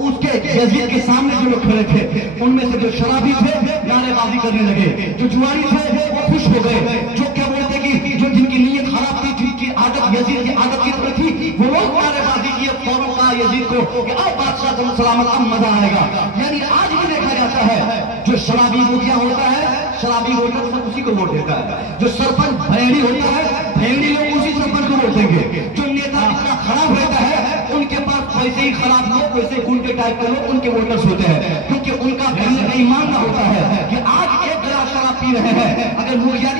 उसके यजीद के सामने जो लोग खड़े थे उनमें से जो शराबी थे नारेबाजी करने लगे, जो जुआरी थे वो खुश हो गए, जो क्या बोलते कि जो जिनकी नीयत खराब थी, जिनकी आदत यजीद की आदत की तरह थी, वो लोग नारेबाजी किए। फौरन कहा यजीद को कि अब बादशाह तुम सलामत, अब मजा आएगा। यानी आज भी देखा जाता है जो शराबी मुखिया होता है, शराबी वोटर तो उसी को वोट देता है। जो सरपंच भैड़ी होता है, भैड़ी लोग उसी सरपंच को वोट देंगे। जो नेता जितना खराब रहता है उनके पास वैसे ही खराब लोग, वैसे गुंडे टाइप के लोग उनके वोटर्स होते हैं, क्योंकि उनका ईमान होता है कि आज एक गिलास शराब पी रहे हैं, अगर मुखिया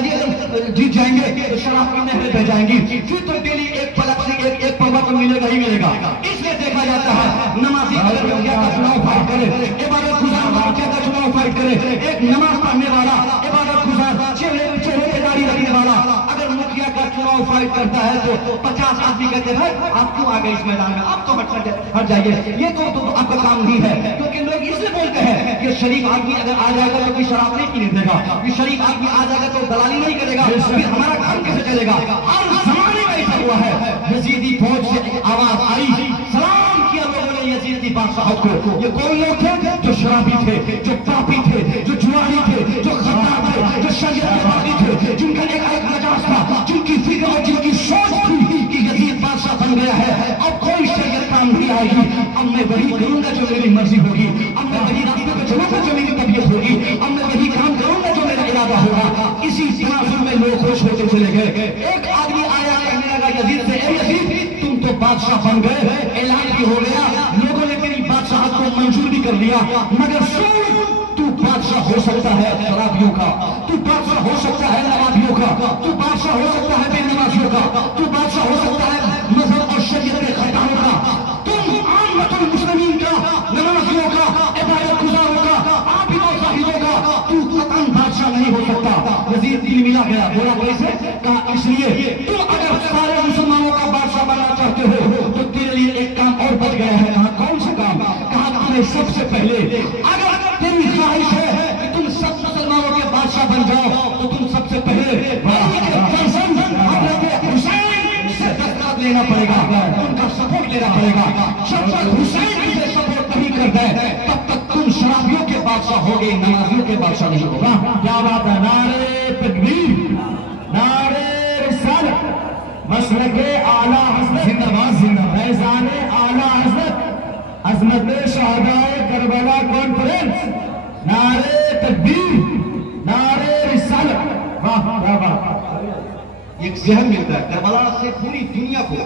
जी अगर जीत जाएंगे तो शराब पीने में बह जाएंगी, फिर तो डेली एक पलक से एक पर्वत तो मिलेगा ही मिलेगा। इसलिए देखा जाता है नमाजी अगर मुखिया का चुनाव फाइट करे, इबादत गुजार मुखिया का चुनाव फाइट करे, एक नमाज पढ़ने वाला, इबादत गुजार, चेहरे पे दाढ़ी रखने वाला अगर मुखिया का चुनाव फाइट करता है तो 50 आदमी कहते हैं आप क्यों आ गए इस मैदान में, आप तो हट जाइए, ये तो आपका काम नहीं है। क्योंकि लोग इसलिए बोलते हैं कि शरीफ आदमी अगर आ जाएगा तो कोई शराब नहीं पीने देगा, ये शरीफ आदमी आ जाएगा तो दलाली नहीं करेगा, फिर हमारा काम कैसे चलेगा। हर जमाने में ऐसा हुआ है। यजीदी फौज से आवाज आई, सलाम किया लोगों ने यजीदी बादशाह को। ये कौन लोग थे? जो शराबी थे, जो पापी थे, जो जुआरी थे, जो खद्दार थे, जो शरीयत के बागी थे, जिनका एक मिजाज था, जिनकी फिक्र और जिनकी सोच थी कि यजीद बादशाह बन गया है, अब कोई शरीयत काम नहीं आएगी, अब मैं वही करूंगा जो मेरी मर्जी होगी, अब मैं वही रास्ते पे चलूंगा जो मेरी तबीयत होगी, अब मैं वही काम करूंगा जो मेरा इरादा होगा। इसी तनाजुर में लोग खुश होते चले गए। एक आदमी आया कहने लगा यजीद से, ए यजीद तुम तो बादशाह बन गए, ऐलान भी हो गया, लोगों ने तेरी बादशाहत को मंजूर भी कर लिया, मगर सुन तू बादशाह हो सकता है शराबियों का, तू बादशाह हो सकता है नवाबियों का, तू बादशाह हो सकता है बेनमाजियों का, तू बादशाह हो सकता है मजहब और शरीयत के खदारों का, तुम आमतुल मुस्लिमीन का, नमाजियों का, इबादत गुजारों का, आबिदों साहिबों का तू कतई बादशाह नहीं हो सकता। यजीद दिल मिला गया, बोला कैसे? कहा इसलिए तुम अगर सारे मुसलमानों का बादशाह बनना चाहते हो तो तेरे लिए एक काम और बच गया है। कहा कौन सा काम? कहा तुम्हें सबसे पहले अगर तेरी ख्वाहिश है कि तुम सब मुसलमानों के बादशाह बन जाओ तो तुम सबसे पहले हुसैन से दस्तखत लेना पड़ेगा, उनका सपोर्ट लेना पड़ेगा। जब तक हुसैन से सपोर्ट नहीं कर दे तब तक तुम शराबियों के बादशाह होगे, नमाजियों के बादशाह नहीं होगा। क्या बात है? नारे तकबीर, नारे रिसालत, मसलके आला हज़रत जिंदाबाद जिंदाबाद, फैज़ाने आला हज़रत अज़मत शहदाए करबला कॉन्फ्रेंस, नारे तकबीर, नारे रिसालत। वाह क्या बात। एक जहन मिलता है करबला से, पूरी दुनिया को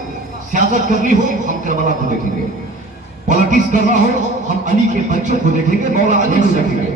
सियासत करनी हो हम करबला को देखेंगे, पॉलिटिक्स करना हो हम अली के बच्चों को देखेंगे, मौला अली को देखेंगे,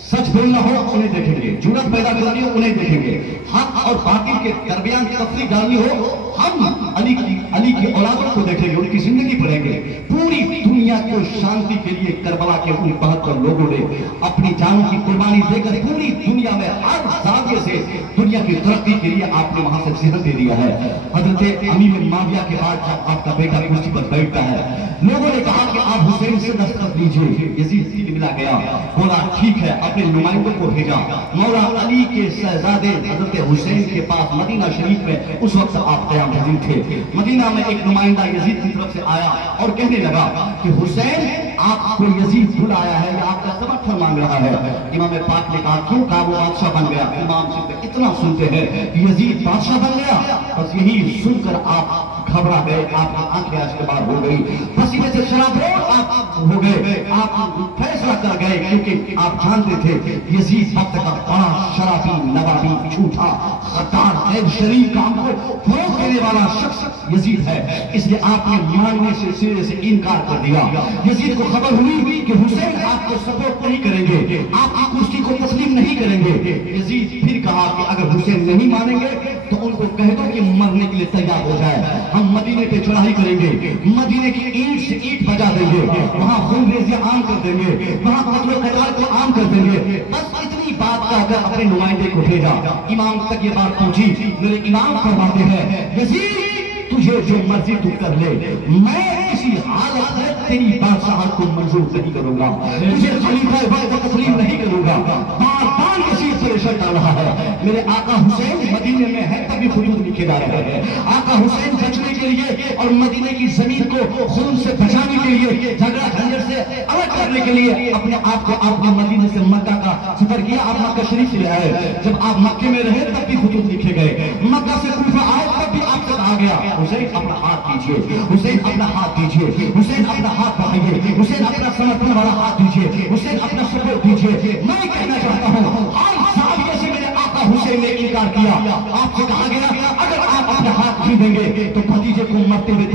सच बोलना हो उन्हें देखेंगे, जुर्रत पैदा करनी हो उन्हें देखेंगे, हक और बातिल के दरमियान तफरीक डालनी हो हम अली की औलादों को देखेंगे, उनकी जिंदगी पढ़ेंगे। पूरी दुनिया को शांति के लिए करबला के उन 72 लोगों ने अपनी जानों की कुर्बानी देकर पूरी दुनिया में हर जाविये से दुनिया की तरक्की के लिए आपने वहां से जिहद दे दिया है। हजरत अमीर माविया के बाद जब आपका बेटा कुर्सी पर बैठता है, लोगों ने कहा कि आप हुसैन से दस्तखत लीजिए। यजीद मिला गया, बोला ठीक है, अपने नुमाइंदों को भेजा। मौला अली के शहजादे हजरत हुसैन के पास मदीना शरीफ में उस वक्त आप कयाम पजीर थे। मदीना में एक नुमाइंदा यजीद की तरफ से आया और कहने लगा कि हुसैन आपको यजीद बुलाया है या आपका समर्थन मांग रहा है। इमाम पाक ने कहा क्यों? कहा वो बादशाह बन गया। इमाम सिर्फ इतना सुनते हैं कि यजीद बादशाह बन गया, बस यही सुनकर आप घबरा गए, आपकी आंखें आज के बाद हो गई, पसीने से शराबोर आप हो गए, आप फैसला कर गए क्योंकि आप जानते थे यजीद वक्त का बड़ा शराबी, नवाबी, झूठा, खद्दार, गैर शरीफ काम को फरोग देने वाला शख्स यजीद है। इसलिए आपने मानने से सिरे से इनकार कर दिया। यजीद को खबर हुई कि हुसैन आपको सपोर्ट नहीं करेंगे, आपकी कुर्सी को तस्लीम नहीं करेंगे। यजीद फिर कहा कि अगर हुसैन नहीं मानेंगे तो उनको कह दो कि मरने के लिए तैयार हो जाए, हम मदीने पे चढ़ाई करेंगे, मदीने की ईंट से ईंट बजा देंगे, वहां खूनरेज़ी आम कर देंगे, वहां कत्ल क़ताल को आम कर देंगे। बस इतनी बात कहकर अपने नुमाइंदे को भेजा। इमाम तक ये बात पहुंची। मेरे इमाम फरमाते हैं यजीद तुझे जो मर्जी तू कर ले, मैं किसी हालत में तेरी बादशाहत को मंजूर नहीं करूंगा, तुझे खलीफा वक्त तस्लीम नहीं करूंगा। बार बार यजीद परेशान डाल रहा है। मेरे आका हुसैन मदीने में है तभी हुदूद लिखे जा रहे हैं। आका हुसैन बचने के लिए और मदीने की जमीन को खून से बचाने के लिए, झगड़ा झंझट से अलग करने के लिए अपने आप को आपने मदीने से मक्का का सफर किया, आप मक्का शरीफ ले आए। जब आप मक्के में रहे तब भी हुदूद लिखे गए, मक्का से कूफा आए तब भी आपसे कहा गया हुसैन अपना हाथ दीजिए, हुसैन अपना हाथ दीजिए, हुसैन अपना हाथ बढ़ाइए, हुसैन अपना समर्थन वाला हाथ दीजिए, हुसैन अपना सपोर्ट दीजिए। मैं कहना चाहता हूँ हर जाविये से मेरे आका हुसैन ने इनकार किया। आपसे कहा गया अगर आप अपने हाथ नहीं देंगे तो भतीजे को मरते हुए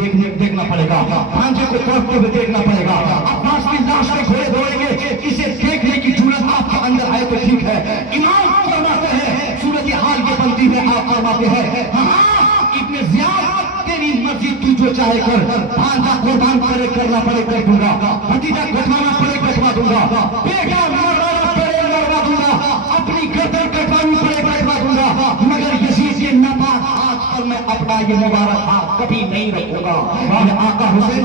देखना पड़ेगा, भांजे को तोड़ते हुए देखना पड़ेगा, अब्बास की लाश पे घोड़े दौड़ेंगे, इसे देखने की जरूरत आपके अंदर आए तो ठीक है। इमाम फरमाते हैं सूरत हाल ये बनती है, आप फरमाते हैं हाँ इब्ने ज़ियाद तेरी मर्जी तू जो जो चाहे कर, भांजा कुर्बान करे करना पड़े कर दूंगा, भतीजा कटवाना पड़े कटवा दूंगा, बेटा मरवाना पड़े मरवा दूंगा, अपनी गर्दन कटवानी पड़े कटवा दूंगा, मगर यजीद के नापाक हाथ पर मैं अपना ये मुबारक हाथ कभी नहीं रखूंगा। आका हुसैन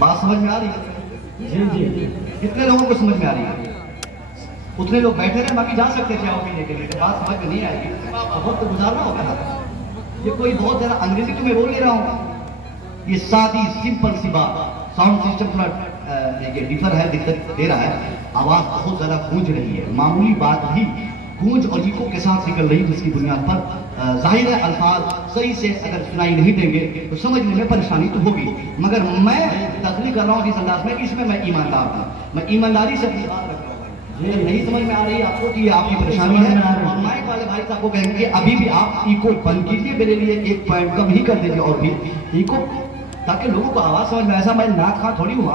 बात समझ में आ रही है? जी जी कितने लोगों को समझ में आ रही है? उतने लोग बैठे रहे, बाकी जा सकते थे पीने के लिए। बात समझ में नहीं आएगी, वक्त गुजारना होगा ना। ये कोई बहुत ज्यादा अंग्रेजी तो मैं बोल नहीं रहा हूँ, ये सादी सिंपल सी बात। साउंड सिस्टम थोड़ा ये डिफर है, दिक्कत दे रहा है, आवाज बहुत ज्यादा गूंज रही है। मामूली बात भी गूंज और इको के साथ निकल रही है, जिसकी बुनियाद पर जाहिर है अल्फाज सही से अगर सुनाई नहीं देंगे तो समझने में परेशानी तो होगी। मगर मैं तस्लीम कर रहा हूँ इस अंदाज में कि इसमें मैं ईमानदार था, मैं ईमानदारी से अपनी बात रख रहा हूँ। नहीं समझ में आ रही आपको कि ये आपकी परेशानी है, और माइक वाले भाई साहब को कहेंगे अभी भी आप इको बंद कीजिए, मेरे लिए 1 पॉइंट कम ही कर दीजिए और भी इको, ताकि लोगों को आवाज समझ में। ऐसा मैं नाक खा थोड़ी हूँ।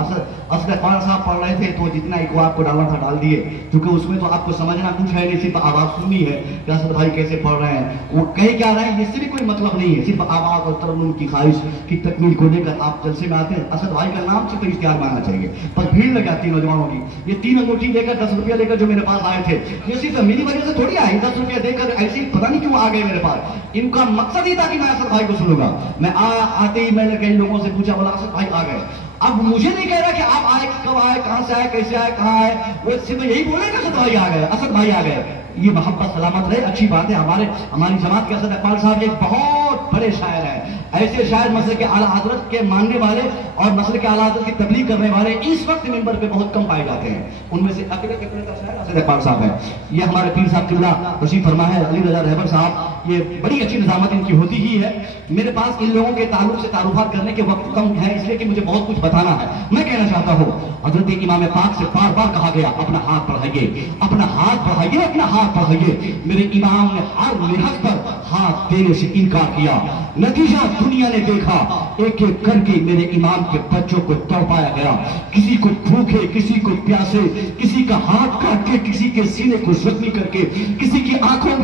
असद खान साहब पढ़ रहे थे तो जितना इको आपको डालना था डाल दिए, क्योंकि उसमें तो आपको समझना कुछ है नहीं, सिर्फ आवाज सुननी है कि असद भाई कैसे पढ़ रहे हैं, वो कह क्या रहे हैं, इससे भी कोई मतलब नहीं है। सिर्फ आवाज और तरन्नुम की ख्वाहिश की तकमील को लेकर आप जलसे में आते हैं। असद भाई का नाम से तो इश्तिहार में आना चाहिए, पर भीड़ लग जाती है नौजवानों की। ये 3 अंगूठी लेकर 10 रुपया लेकर जो मेरे पास आए थे, ये सिर्फ मेरी वजह से थोड़ी आए। 10 रुपया देकर ऐसे ही पता नहीं क्यों आ गए मेरे पास। इनका मकसद ही था कि मैं असद भाई को सुनूंगा। मैं आते ही मैंने कई लोगों से पूछा, बोला असद भाई आ गए। अब मुझे नहीं कह रहा कि आप आए, कब आए, कहां से आए, कैसे आए, कहां आए, वो सिर्फ यही बोले कि असद भाई आ गए, असद भाई आ गए। ये मोहब्बत सलामत रहे, अच्छी बात है। हमारी जमात के असद इकबाल साहब एक बहुत बड़े शायर हैं। ऐसे शायर मसले के आला हजरत के मानने वाले और मसले के आला हजरत की तबलीग करने वाले इस वक्त मिंबर पे बहुत कम पाए जाते हैं। उनमें से अकेले का शायर असद इकबाल साहब है। ये हमारे पीर साहब किबला तशरीफ फरमा है, अली रजा रहबर साहब, ये बड़ी अच्छी निजामत इनकी होती ही है। मेरे पास इन लोगों के ताल्लुक से तारुफात करने के वक्त कम है, इसलिए कि मुझे बहुत कुछ बताना है। मैं कहना चाहता हूँ, हजरत इमाम पाक से बार बार कहा गया अपना हाथ बढ़ाइए, अपना हाथ बढ़ाइए, अपना हाथ बढ़ाइए। मेरे इमाम ने हर लिहाज पर हाथ देने से इनकार किया। नतीजा दुनिया ने देखा, एक एक करके मेरे इमाम के बच्चों को तड़पाया गया। किसी को भूखे, किसी को प्यासे, किसी का हाथ काट के, किसी के सीने को जख्मी करके, किसी की आंखों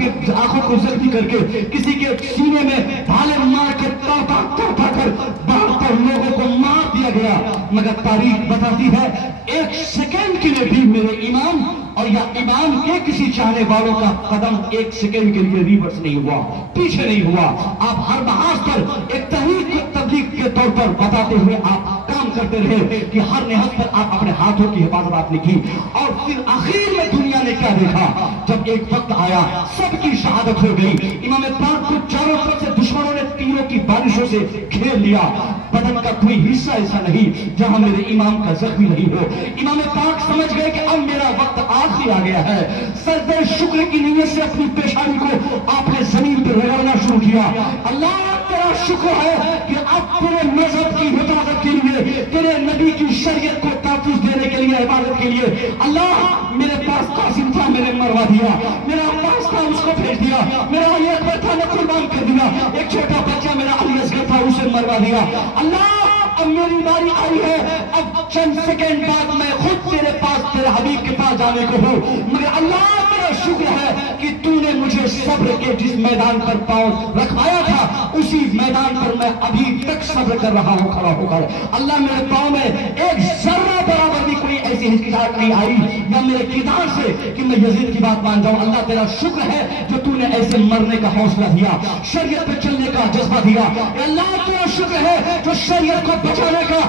को जख्मी करके, किसी के सीने में भाले मार के तड़पा कर बहत्तर लोगों को मार दिया गया। मगर तारीख बताती है 1 सेकेंड के लिए भी मेरे इमाम और या इमाम के किसी चाहने वालों का कदम 1 सेकेंड के लिए रिवर्स नहीं हुआ, पीछे नहीं हुआ। आप हर महाज पर एक तबलीग के तौर पर बताते हुए आप काम करते रहे कि हर निहज पर आप अपने हाथों की हिफाजत आपने की। और फिर आखिर में दुनिया ने क्या देखा, जब एक वक्त आया सबकी शहादत हो गई। इमाम पाक को चारों तरफ से दुश्मनों ने तीरों की बारिशों से घेर लिया। बदन का कोई हिस्सा ऐसा नहीं जहां मेरे इमाम का जख्मी नहीं हो। इमाम पाक समझ गए कि अब मेरा वक्त आखिरी आ गया है। सजदे शुक्र की नीयत से अपनी पेशानी को आपने जमीन पर रगड़ना शुरू किया। अल्लाह तेरा शुक्र है कि अब तेरे मजहब की हिफाजत के लिए, तेरे नबी की शरीयत को तहफ्फुज देने के लिए, इबादत के लिए अल्लाह मेरे पास कासिम था, मैंने मरवा दिया। मेरा अब्बास था, उसको भेज दिया। मेरा अली अकबर था, मैं कुर्बान कर दिया। एक छोटा बच्चा मेरा अली असगर था, उसे मरवा दिया। अल्लाह अब मेरी बारी आई है, अब चंद सेकंड बाद मैं खुद तेरे पास, तेरे हबीब के पास जाने को हूँ। मगर अल्लाह तेरा शुक्र है कि तूने मुझे सब्र के जिस मैदान पर पांव रखवाया था, उसी मैदान पर मैं अभी तक सब्र कर रहा हूँ खड़ा होकर। अल्लाह मेरे पांव में एक जर्रा बराबर भी कोई ऐसी हिचकिचाहट नहीं आई या मेरे किरदार से कि मैं यजीद की बात मान जाऊं। अल्लाह तेरा शुक्र है जो तूने ऐसे मरने का हौसला दिया, शरीयत पे चलने का जज्बा दिया। अल्लाह तेरा शुक्र है जो शरीयत को बचाने का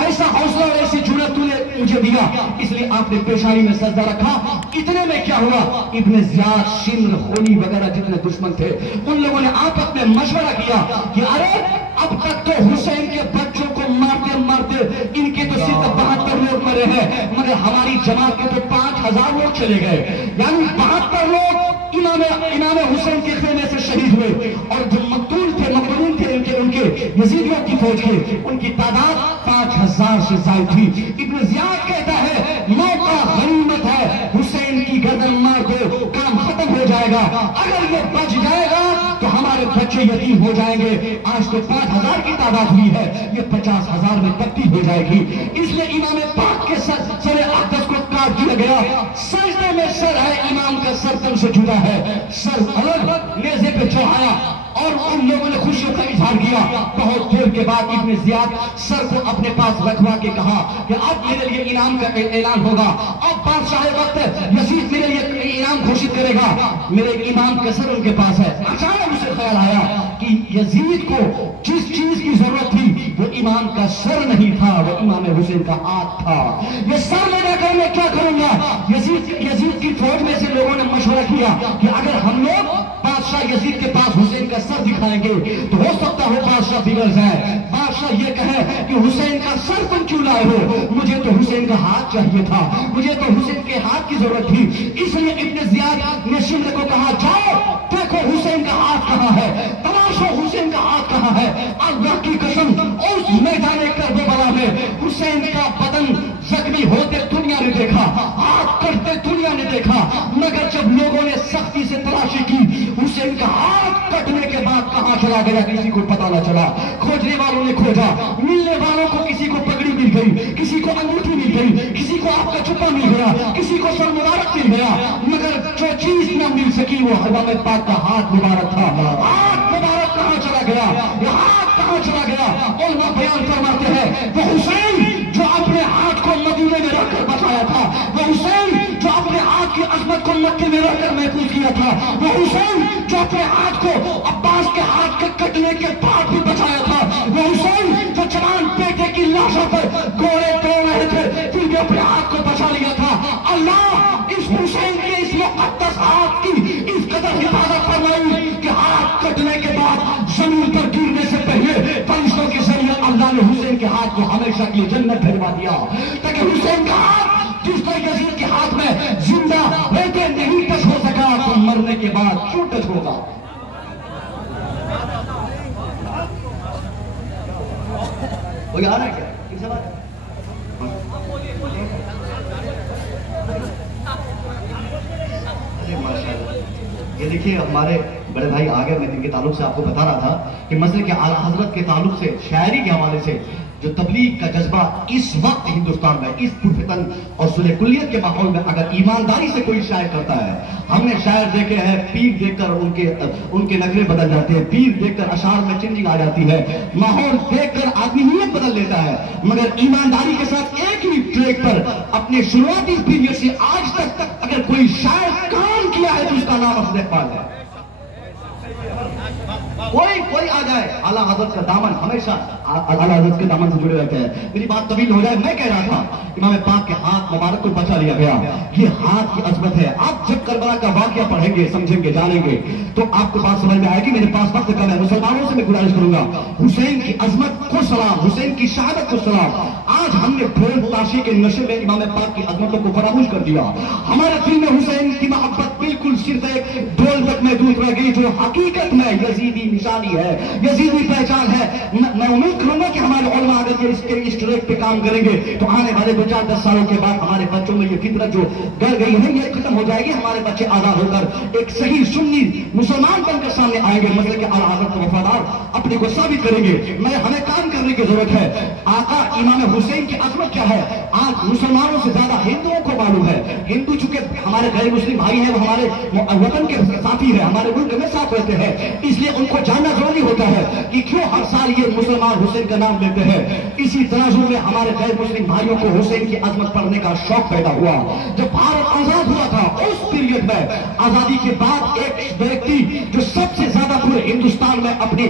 ऐसा हौसला और ऐसी जुर्रत तूने मुझे दिया। इसलिए आपने पेशानी में सजदा रखा। इतने में क्या हुआ, इब्ने ज़ियाद, शिम्र, होली वगैरह जितने दुश्मन थे, उन लोगों ने आपस में मशवरा किया कि अरे अब तक तो हुसैन के बच्चों को मारते मारते इनके तो सिर्फ 72 लोग मरे हैं, मगर हमारी जमात के तो 5000 लोग चले गए। यानी 72 लोग इमाम हुसैन के खेमे से शहीद हुए। और जो मकतूल थे, मकतूल थे उनके यजीदियों की फौज के, उनकी तादाद 5000 से ज्यादा थी। इब्ने ज़ियाद कहता है मौका गनीमत है, हुसैन की गर्दन मार दो, काम खत्म हो जाएगा। जाएगा। अगर ये बच जाएगा तो हमारे बच्चे यतीम हो जाएंगे। आज तो 5,000 की तादाद हुई है, ये 50,000 में तब्दील हो जाएगी। इसलिए इमाम पाक के सर अक़दस को काट दिया गया। सजदे में सर है, इमाम का सर तन से जुदा है, सर अलग नेज़े पे चढ़ाया और उन लोगों ने खुशियों का इजहार किया। बहुत देर के बाद इब्न ज़ियाद सर को अपने पास रखवा के कहा कि अब मेरे लिए इनाम का ऐलान होगा, अब बादशाह वक्त यजीद मेरे लिए इनाम घोषित करेगा। मेरे इमाम का सर उनके पास है। अचानक उसे ख्याल आया कि यजीद को जिस चीज की जरूरत थी वो इमाम का सर नहीं था, वो इमाम हुसैन का हाथ था। ये सर ले जाकर मैं क्या करूंगा? यजीद की फौज में से लोगों ने मशवरा किया कि अगर हम लोग बादशाह यजीद के पास हुसैन का सर दिखाएंगे तो हो सकता हो बादशाह बिगड़ जाए। बादशाह ये कहे कि हुसैन का सर तुम क्यों लाए हो? मुझे तो हुसैन का हाथ चाहिए था, मुझे तो हुसैन के हाथ की जरूरत थी। इसलिए इब्न ज़ियाद ने शिमर को कहा, जाओ देखो हुसैन का हाथ कहां है, तलाशो हुसैन का हाथ कहां है। अल्लाह की कसम उस मैदान करबला में हुसैन का बदन जख्मी होते दुनिया ने देखा, हाथ कटते दुनिया ने देखा, मगर जब लोगों ने सख्ती से तलाशी की हुसैन का हाथ कटने के बाद कहां चला गया किसी को पता न चला। खोजने वालों ने खोजा, मिलने वालों को किसी को पगड़ी मिल गई, किसी को अंगूठी मिल गई, किसी को आपका चुप्पा मिल गया, किसी को सर मुबारक मिल गया, मगर जो चीज न मिल सकी वो इमाम पाक का हाथ मुबारक था। हाथ मुबारक कहां चला गया? यह हाथ कहां चला गया? उलमा बयान फरमाते हैं वो हुसैन जो अपने हाथ को मदीने में रखकर बचाया था, वो हुसैन जो अपने हाथ की अजमत को मक्के में रखकर महफूज किया था, वो हुसैन जो अपने हाथ को अब्बास के हाथ के कटने के बाद भी बचाया था, वो हुसैन जो जवान बेटे की लाशों पर गोले तोड़ रहे थे फिर भी अपने हाथ को बचा लिया था। अल्लाह इस हुसैन के इस मुक़द्दस हाथ की इस कदर हिफाजत फरमाई कि हाथ कटने के बाद जमीन पर गिरने से पहले फरिश्तों के जरिए अल्लाह ने हुसैन के हाथ को हमेशा के लिए जन्नत भिजवा दिया, ताकि हुसैन का हाथ जिस तरह यजीद के हाथ में जिंदा रहते नहीं टच हो सका तो मरने के बाद क्यों टच होगा? कोई आ रहा है क्या? किस बात? माशाल्लाह, ये देखिए हमारे बड़े भाई आ गए। मैं इनके ताल्लुक से आपको बता रहा था कि मसले के आला हजरत के ताल्लुक से शायरी के हवाले से जो तबलीग का जज्बा इस वक्त हिंदुस्तान में इस पुरफितन और सुलह कुल्लियत के माहौल में अगर ईमानदारी से कोई शायर करता है, हमने शायर देखे हैं पीर देखकर उनके नखरे बदल जाते हैं, पीर देखकर अशार में चेंजिंग आ जाती है, माहौल देखकर आदमी नीयत बदल लेता है, मगर ईमानदारी के साथ एक ही ट्रैक पर अपने शुरुआती पीरियड से आज तक अगर कोई शायर काम किया है तो उसका नाम अफजल इकबाल है। कोई आ जाए, आला हज़रत का दामन हमेशा आला हज़रत के दामन से जुड़े रहते हैं। मेरी बात तवील हो जाए, मैं कह रहा था इमाम पाक के हाथ मुबारक को बचा लिया गया। ये हाथ की अजमत है। आप जब करबला का वाकया पढ़ेंगे, समझेंगे, जानेंगे तो आपको बात समझ में आएगी। मेरे पास वक्त कम है, मुसलमानों से मैं गुजारिश करूंगा, हुसैन की अजमत को सलाम, हुसैन की शहादत को सलाम। आज हमने ढोल ताशी के नशे में इमाम पाक की अजमतों को फरामोश कर दिया। हमारे दिल में हुसैन की मोहब्बत बिल्कुल सिर्फ एक ढोल तक महदूद रह गई, जो हकीकत में यजीदी निशानी है, यजीदी पहचान है। मैं उम्मीद करूंगा कि हमारे उलमा अगर इसके इस ट्रैक पे काम करेंगे तो आने वाले 2-4-10 सालों के बाद हमारे बच्चों में ये फितरत जो गड़ गई है ये खत्म हो जाएगी। हमारे बच्चे आजाद होकर एक सही सुन्नी मुसलमान बनकर सामने आएंगे, मतलब कि आला हज़रत को वफादार अपने को साबित करेंगे। हमें काम करने की जरूरत है। आका इमाम हुसैन की अजमत क्या है आज मुसलमानों से ज्यादा हिंदुओं को मालूम है। हिंदू चूंकि हमारे गैर मुस्लिम भाई हैं, वो हमारे वतन के साथी है, हमारे मुल्क में साथ रहते हैं, इसलिए उनको जानना जरूरी होता है कि क्यों हर साल ये मुसलमान हुसैन का नाम लेते हैं। इसी तनाजुर में हमारे गैर मुस्लिम भाइयों को हुसैन की अजमत पढ़ने का शौक पैदा हुआ। जब भारत आजाद हुआ था उस पीरियड में, आजादी के बाद एक व्यक्ति जो सबसे ज्यादा पूरे हिंदुस्तान में अपनी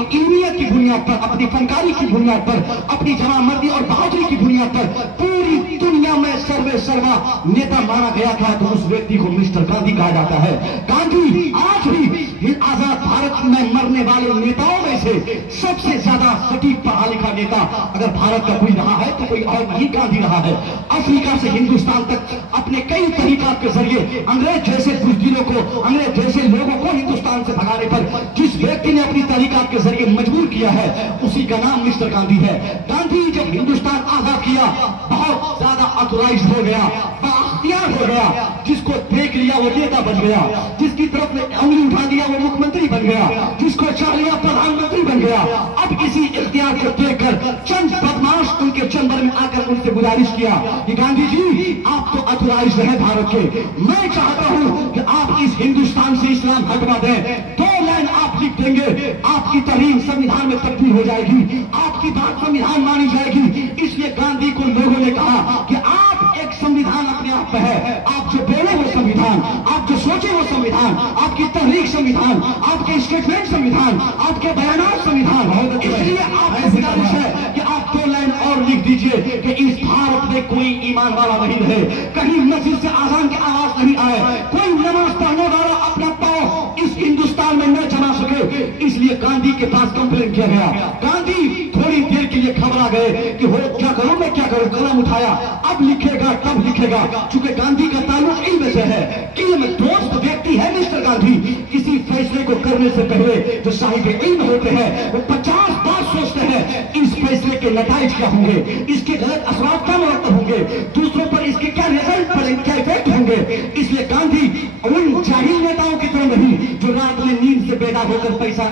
इल्मियत की बुनियाद पर, अपनी फनकारी की बुनियाद पर, अपनी जवामर्दी और बहादुरी की बुनियाद पर पूरी दुनिया में सर्वा नेता माना गया था, तो उस व्यक्ति को मिस्टर गांधी कहा जाता है। गांधी आज भी आजाद भारत में मरने वाले नेताओं में से सबसे ज्यादा सटीक पढ़ा लिखा नेता अगर भारत का कोई रहा है तो कोई और नहीं, गांधी रहा है। अफ्रीका से हिंदुस्तान तक अपने कई तरीका के जरिए अंग्रेज जैसे बुजदिलों को, अंग्रेज जैसे लोगों को हिंदुस्तान से भगाने पर जिस व्यक्ति ने अपनी तरीका के जरिए मजबूर किया है उसी का नाम मिस्टर गांधी है। गांधी जब हिंदुस्तान आजाद किया बहुत ज्यादा ऑथोराइज हो गया, बाख्तियार हो हो गया, जिसको देख लिया वो नेता बन गया, जिसकी तरफ में उंगली उठा दिया वो मुख्यमंत्री बन गया, जिसको चाह लिया प्रधानमंत्री बन गया। अब इसी इख्तियार को देखकर चंद बदमाश उनके चंबर में आकर उनसे गुजारिश किया कि गांधी जी आप तो अथोराइज्ड है भारत के, मैं चाहता हूं कि आप इस हिंदुस्तान से इस्लाम हटवा दें। 2 लाइन आप लिख देंगे, आपकी तहरीर संविधान में तब्दील हो जाएगी, आपकी बात संविधान मानी जाएगी। इसलिए गांधी को लोगों ने कहा कि आप एक संविधान अपने आप में है, आप जो बोले वो संविधान, आप जो सोचे वो संविधान, आपकी तहरीर संविधान, आपके स्टेटमेंट संविधान, आपके बयानात संविधान। इसलिए आपसे गुजारिश है कि आप 2 लाइन और लिख दीजिए कि इस भारत में कोई ईमान वाला नहीं रहे, कहीं मस्जिद से आजान की आवाज नहीं आए, कोई नमाज पढ़ने वाला अपना पांव इस हिंदुस्तान में न जमा सके। इसलिए गांधी के पास कंप्लेन किया गया। गांधी थोड़ी देर के लिए घबरा गए कि हो क्या करूं मैं, क्या करूं। कलम उठाया, अब लिखेगा तब लिखेगा। चूंकि गांधी का ताल्लुक इल्म से है, इल्म दोस्त व्यक्ति है मिस्टर गांधी। किसी फैसले को करने से पहले जो साहिब इल्म होते हैं वो 50 बार सोचते हैं इस फैसले के नतीजे क्या होंगे, इसके गलत असरात क्या मरतब होंगे, दूसरों पर इसके क्या रिजल्ट पड़ेंगे, क्या इफेक्ट होंगे। इसलिए गांधी उन जाहिल नेताओं की तरह नहीं जो रात में नींद से बेदार होकर पैसा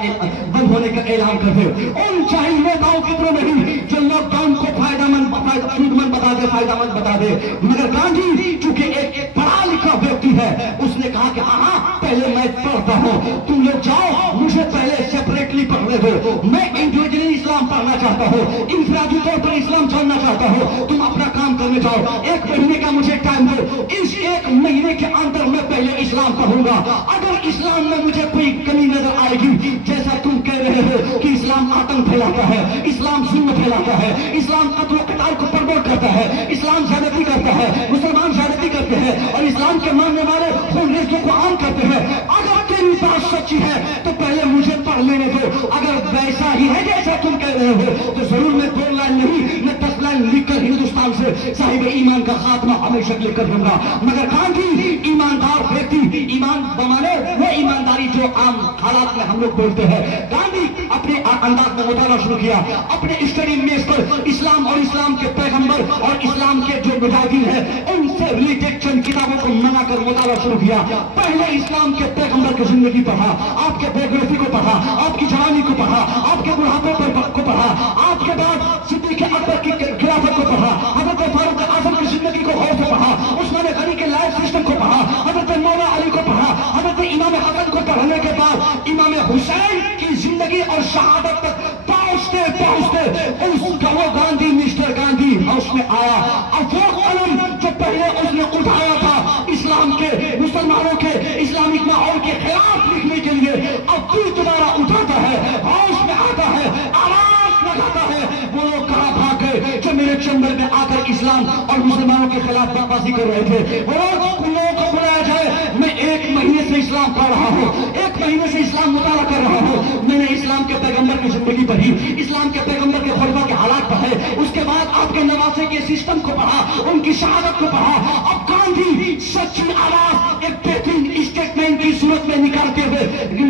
बंद होने का ऐलान करते, उन जाहिल नेताओं की तरह नहीं जो लॉकडाउन को फायदेमंद बता दे, फायदेमंद बता दे। मगर गांधी चूंकि एक पढ़ा लिखा व्यक्ति है, उसने कहा कि हाँ पहले मैं पढ़ता हूं, तुम लोग जाओ, मुझे पहले सेपरेटली पढ़ने दो, मैं इंडिविजुअली इस्लाम पढ़ना चाहता हूं, इंफरादी तौर पर इस्लाम जानना चाहता हूं, तुम अपना काम करने जाओ, 1 महीने का मुझे टाइम दो, इस 1 महीने के अंदर मैं पहले इस्लाम पढ़ूंगा। अगर इस्लाम में मुझे कोई कमी नजर आएगी, जैसा तुम कह रहे हो कि इस्लाम आतंक फैलाता है, इस्लाम जुल्म फैलाता है, इस्लाम कत्ल कताल को प्रमोट करता है, इस्लाम ज्यादती करता है, मुसलमान ज्यादती करते हैं और इस्लाम के मानने वाले खून रेज़ों को आम करते हैं, अगर तेरी बात सच्ची है तो पहले मुझे पढ़ लेने दो। अगर वैसा ही है जैसा तुम कह रहे हो तो जरूर मैं 2 लाइन नहीं, मैं 10 लाइन लिखकर हिंदुस्तान से साहिब ईमान का खात्मा हमेशा लिखकर दूंगा। मगर गांधी ईमानदार व्यक्ति, ईमान बमाने वो ईमानदारी जो आम हालात में हम लोग बोलते हैं। गांधी अपने अंदाज में मुताला शुरू किया, अपने स्टडी मेज पर इस्लाम और इस्लाम के पैगंबर और इस्लाम के जो मुजाहिदीन है उनसे रिलेटेड चंद किताबों को मंगाकर मुताला शुरू किया। पहले इस्लाम के पैगंबर की जिंदगी पढ़ा, आपके बायोग्राफी को पढ़ा, आपकी जवानी को पढ़ा, आपके बुढ़ापे को पढ़ा, आपके बाद सिद्दीक़ अकबर की खिलाफत को पढ़ा, हज़रत फारूक आज़म की जिंदगी को गौर से पढ़ा, उस्मान गनी के लाइफ सिस्टम को पढ़ा, हज़रत मौला अली को पढ़ा, हज़रत इमाम हसन को पढ़ने के बाद इमाम हुसैन की जिंदगी और शहादत तक पहुंचते पहुंचते उसका वो गांधी, मिस्टर गांधी हाउस में आया। अब वो कलम जो पहले उसने उठाया था इस्लाम के, मुसलमानों के इस्लामिक माहौल के खिलाफ लिखने के लिए, अब फिर दोबारा उठाता है, हाउस में आता है, आवाज लगाता है। वो लोग कहां भाग गए जो मेरे चैम्बर में आकर इस्लाम और मुसलमानों के खिलाफ बकवासी कर रहे थे। वो लोगों को बुलाया जाए। मैं 1 महीने से इस्लाम पढ़ रहा हूँ, 1 महीने से इस्लाम मुताला कर रहा हूँ, मैंने इस्लाम के पैगंबर की जिंदगी पढ़ी, इस्लाम के पैगंबर के खुलफा के हालात पढ़े, उसके बाद आपके नवासे के सिस्टम को पढ़ा, उनकी शहादत को पढ़ा। अब गांधी सच्ची आवाज एक बेहतरीन स्टेटमेंट की सूरत में निकालते हुए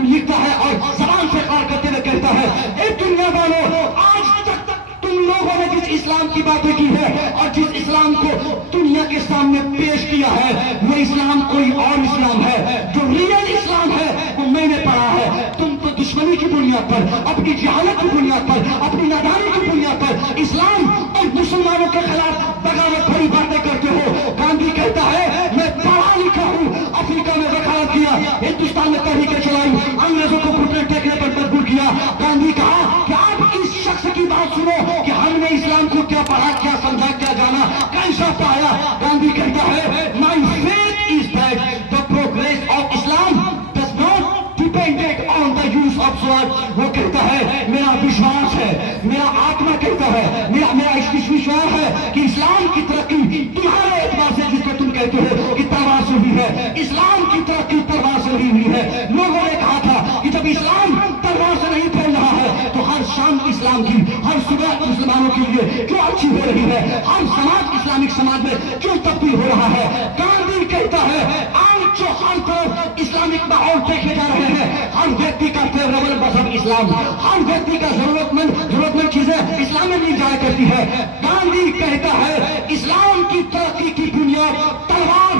लिखता है और जबान से पार करते हुए कहता है, ए दुनिया वालों, आज तक तुम लोगों ने जिस इस्लाम की बातें की है और जिस इस्लाम को दुनिया के सामने पेश किया है वो इस्लाम कोई और इस्लाम है। जो रियल इस्लाम है वो मैंने पढ़ा है। तुम तो दुश्मनी की बुनियाद पर, अपनी जहालत की बुनियाद पर, अपनी नादानी की बुनियाद पर इस्लाम और मुसलमानों के खिलाफ बगावत भरी बातें करते हो। गांधी कहता है मैं पढ़ा लिखा हूं, अफ्रीका में वकालत किया, हिंदुस्तान में तहरीकें चलाई, अंग्रेजों को घुटने टेकने पर मजबूर किया। गांधी कहा कि आप इस शख्स की बात सुनो कि हमने इस्लाम को क्या पढ़ा, क्या समझा, क्या जाना, कैसा पाया। गांधी कहता है my faith is that the progress of Islam does not depended on the use of sword. वो कहता है मेरा विश्वास है, मेरा आत्मा कहता है, मेरा विश्वास है कि इस्लाम की तरक्की तुम्हारे एतबार से, जिसको तुम कहते हो कि तलवार से हुई है, इस्लाम की तरक्की तलवार से नहीं हुई है। लोगों ने कहा था कि जब इस्लाम तलवार से नहीं फैल रहा है तो हर शाम इस्लाम की, हर सुबह मुसलमानों के लिए क्यों अच्छी हो रही है, हर समाज इस्लामिक समाज में क्यों तब्दील हो रहा है। गांधी कहता है आज जो हर तरफ इस्लामिक माहौल देखे जा रहे हैं, हर व्यक्ति का फेवरेबल मजहब इस्लाम, हर व्यक्ति का जरूरतमंद चीजें इस्लाम में मिल जाया करती है। गांधी कहता है इस्लाम की तरक्की की बुनियाद तलवार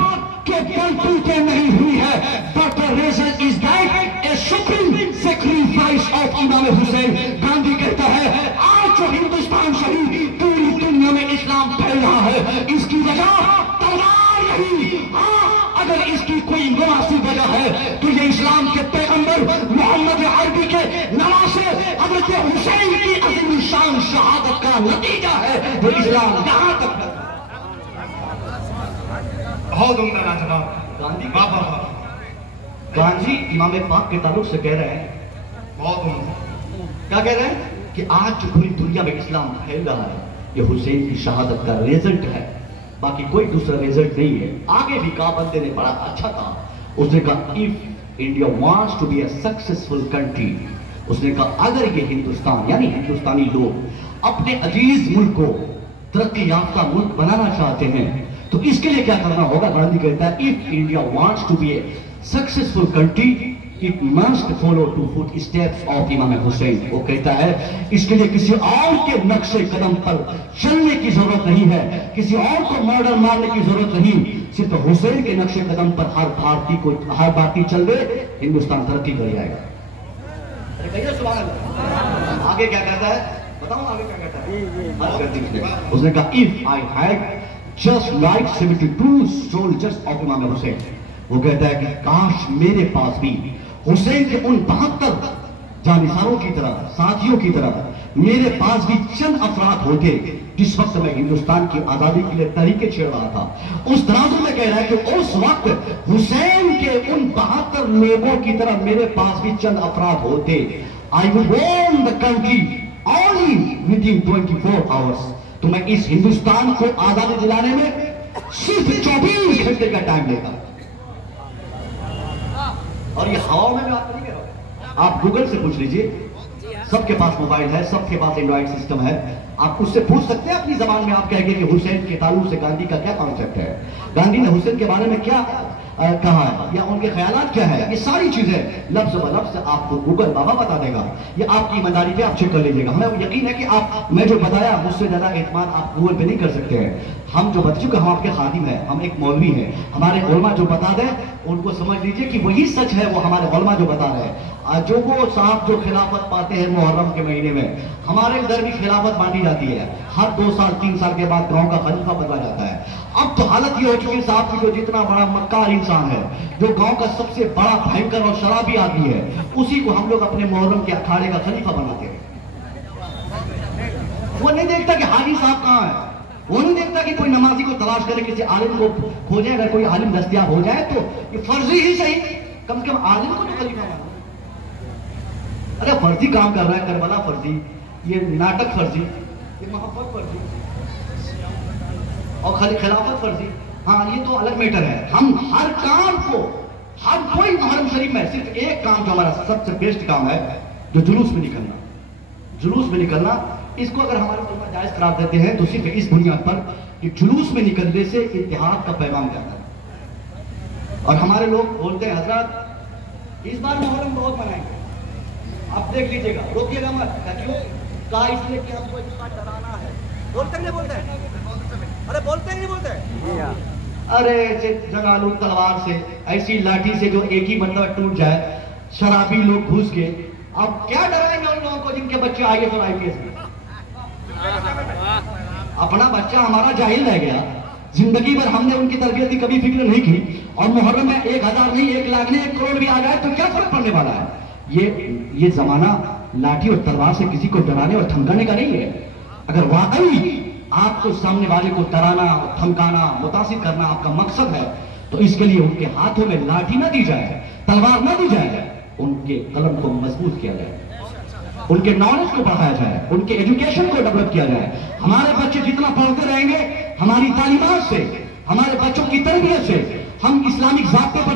ये बलबूते नहीं हुई है, but the reason is that a supreme sacrifice of इमाम हुसैन। गांधी कहता है आज जो हिंदुस्तान सहित पूरी दुनिया में इस्लाम फैल रहा है, इसकी वजह तलवार नहीं। हाँ, अगर इसकी कोई मुनासिब वजह है तो ये इस्लाम के पैगंबर मोहम्मद अरबी के नवासे हजरत हुसैन की अजीम शान शहादत का नतीजा है, जो इस्लाम यहाँ तक। बहुत उम्दा लाजवाब गांधी बाबा, गांधी इमाम पाक के ताल्लुक से कह रहे हैं, बहुत उम्दा। क्या कह रहे हैं कि आज जो पूरी दुनिया में इस्लाम फैल रहा है, ये हुसैन की शहादत का रिजल्ट है, बाकी कोई दूसरा रिजल्ट नहीं है। आगे भी कहा, बंदे ने बड़ा अच्छा कहा, उसने कहा if India wants to be a successful country, उसने कहा अगर ये हिंदुस्तान यानी हिंदुस्तानी लोग अपने अजीज मुल्क को तरक्की याफ्ता मुल्क बनाना चाहते हैं तो इसके लिए क्या करना होगा। गांधी कहता है if India wants to be a successful country it must follow to footsteps of Imam Hussain. वो कहता है इसके लिए किसी और के नक्शे कदम पर चलने की जरूरत नहीं है, किसी और को मॉडल मारने की जरूरत नहीं, सिर्फ हुसैन के नक्शे कदम पर हर भारतीय चल दे, हिंदुस्तान तरक्की कर जाएगा। आगे क्या कहता है बताऊं, आगे क्या कहता है। उसने कहा if I had just like 72 soldiers of Imam Hussain, वो कहता है कि काश मेरे पास भी हुसैन के उन 72 जानिसारों की तरह, साथियों की तरह मेरे पास भी चंद अफराद होते जिस वक्त मैं हिंदुस्तान की आजादी के लिए तरीके छेड़ रहा था। उस तराजू में कह रहा है कि उस वक्त हुसैन के उन 72 लोगों की तरह मेरे पास भी चंद अफराद होते। I would own the country only within 24 hours, तो मैं इस हिंदुस्तान को आजादी दिलाने में सिर्फ 24 घंटे का टाइम लेगा। और ये हवा में बात नहीं कर रहा हूं, आप गूगल से पूछ लीजिए, सबके पास मोबाइल है, सबके पास एंड्रॉइड सिस्टम है, आप उससे पूछ सकते हैं अपनी जबान में। आप कहेंगे कि हुसैन के ताल्लुक से गांधी का क्या कॉन्सेप्ट है, गांधी ने हुसैन के बारे में क्या कहा है, या उनके ख्यालात क्या है, ये सारी चीजें लफ्ज ब लफ्ज आपको गूगल बाबा बता देगा। ये आपकी ईमानदारी पे आप चेक कर लीजिएगा। हमें यकीन है कि आप, मैं जो बताया मुझसे ज्यादा एतमाद आप गूगल पे नहीं कर सकते हैं। हम जो बता चुके, हम आपके खादिम हैं, हम एक मौलवी हैं, हमारे उलमा जो बता दें उनको समझ लीजिए कि वही सच है, वो हमारे उलमा जो बता रहे हैं। जो वो साहब जो खिलाफत पाते हैं मुहर्रम के महीने में, हमारे इधर भी खिलाफत बांटी जाती है, हर 2 साल 3 साल के बाद गांव का खलीफा बदला जाता है। अब तो हालत ये हो चुकी है साहब की, जो जितना बड़ा मक्कार इंसान है, जो गांव का सबसे बड़ा भयंकर और शराबी आदमी है, उसी को हम लोग अपने मुहर्रम के अखाड़े का खलीफा बनाते हैं। वो नहीं देखता कि हाजी साहब कहां है, वो नहीं देखता कि कोई नमाजी को तलाश करे, किसी आलिम को खोजे, अगर कोई आलिम दस्तयाब हो जाए तो ये फर्जी ही सही, कम से कम आलिम को तो खलीफा मानो। अरे फर्जी काम कर रहा है, करबला फर्जी, ये नाटक फर्जी, ये मोहब्बत फर्जी और खाली खिलाफत फर्जी, हाँ ये तो अलग मैटर है। हम हर काम को, हर कोई मुहर्रम शरीफ में सिर्फ एक काम जो हमारा सबसे बेस्ट काम है, जो जुलूस में निकलना, जुलूस में निकलना, इसको अगर हमारे उलमा जायज करार देते हैं तो सिर्फ इस बुनियाद पर कि जुलूस में निकलने से इत्तेहाद का पैगाम जाता है। और हमारे लोग बोलते हैं हजरत इस बार मुहर्रम बहुत मनाएंगे, आप देख लीजिएगा, रोकिएगा मत। क्यों कहा? इसलिए कि हमको इस बार डराना है। बोलते नहीं बोलते? अरे बोलते नहीं बोलते? अरे जगा लो तलवार से, ऐसी लाठी से जो एक ही बंदा टूट जाए, शराबी लोग घुस गए, अब क्या डराएंगे उन लोगों को जिनके बच्चे IAS और IPS में? अपना बच्चा हमारा जाहिल रह गया, जिंदगी भर हमने उनकी तरबियत की कभी फिक्र नहीं की, और मुहर्रम में 1000 नहीं 1 लाख नहीं 1 करोड़ भी आ जाए तो क्या फर्क पड़ने वाला है? ये जमाना लाठी और तलवार से किसी को डराने और धमकाने का नहीं है। अगर वाकई आपको सामने वाले को डराना, धमकाना, मुतासिर करना आपका मकसद है, तो इसके लिए उनके हाथों में लाठी ना दी जाए, तलवार ना दी जाए, उनके कलम को मजबूत किया जाए, उनके नॉलेज को बढ़ाया जाए, उनके एजुकेशन को डेवलप किया जाए। हमारे बच्चे जितना पढ़ते रहेंगे, हमारी तालीमात से, हमारे बच्चों की तरबियत से, हम इस्लामिक ज़ाब्ते पर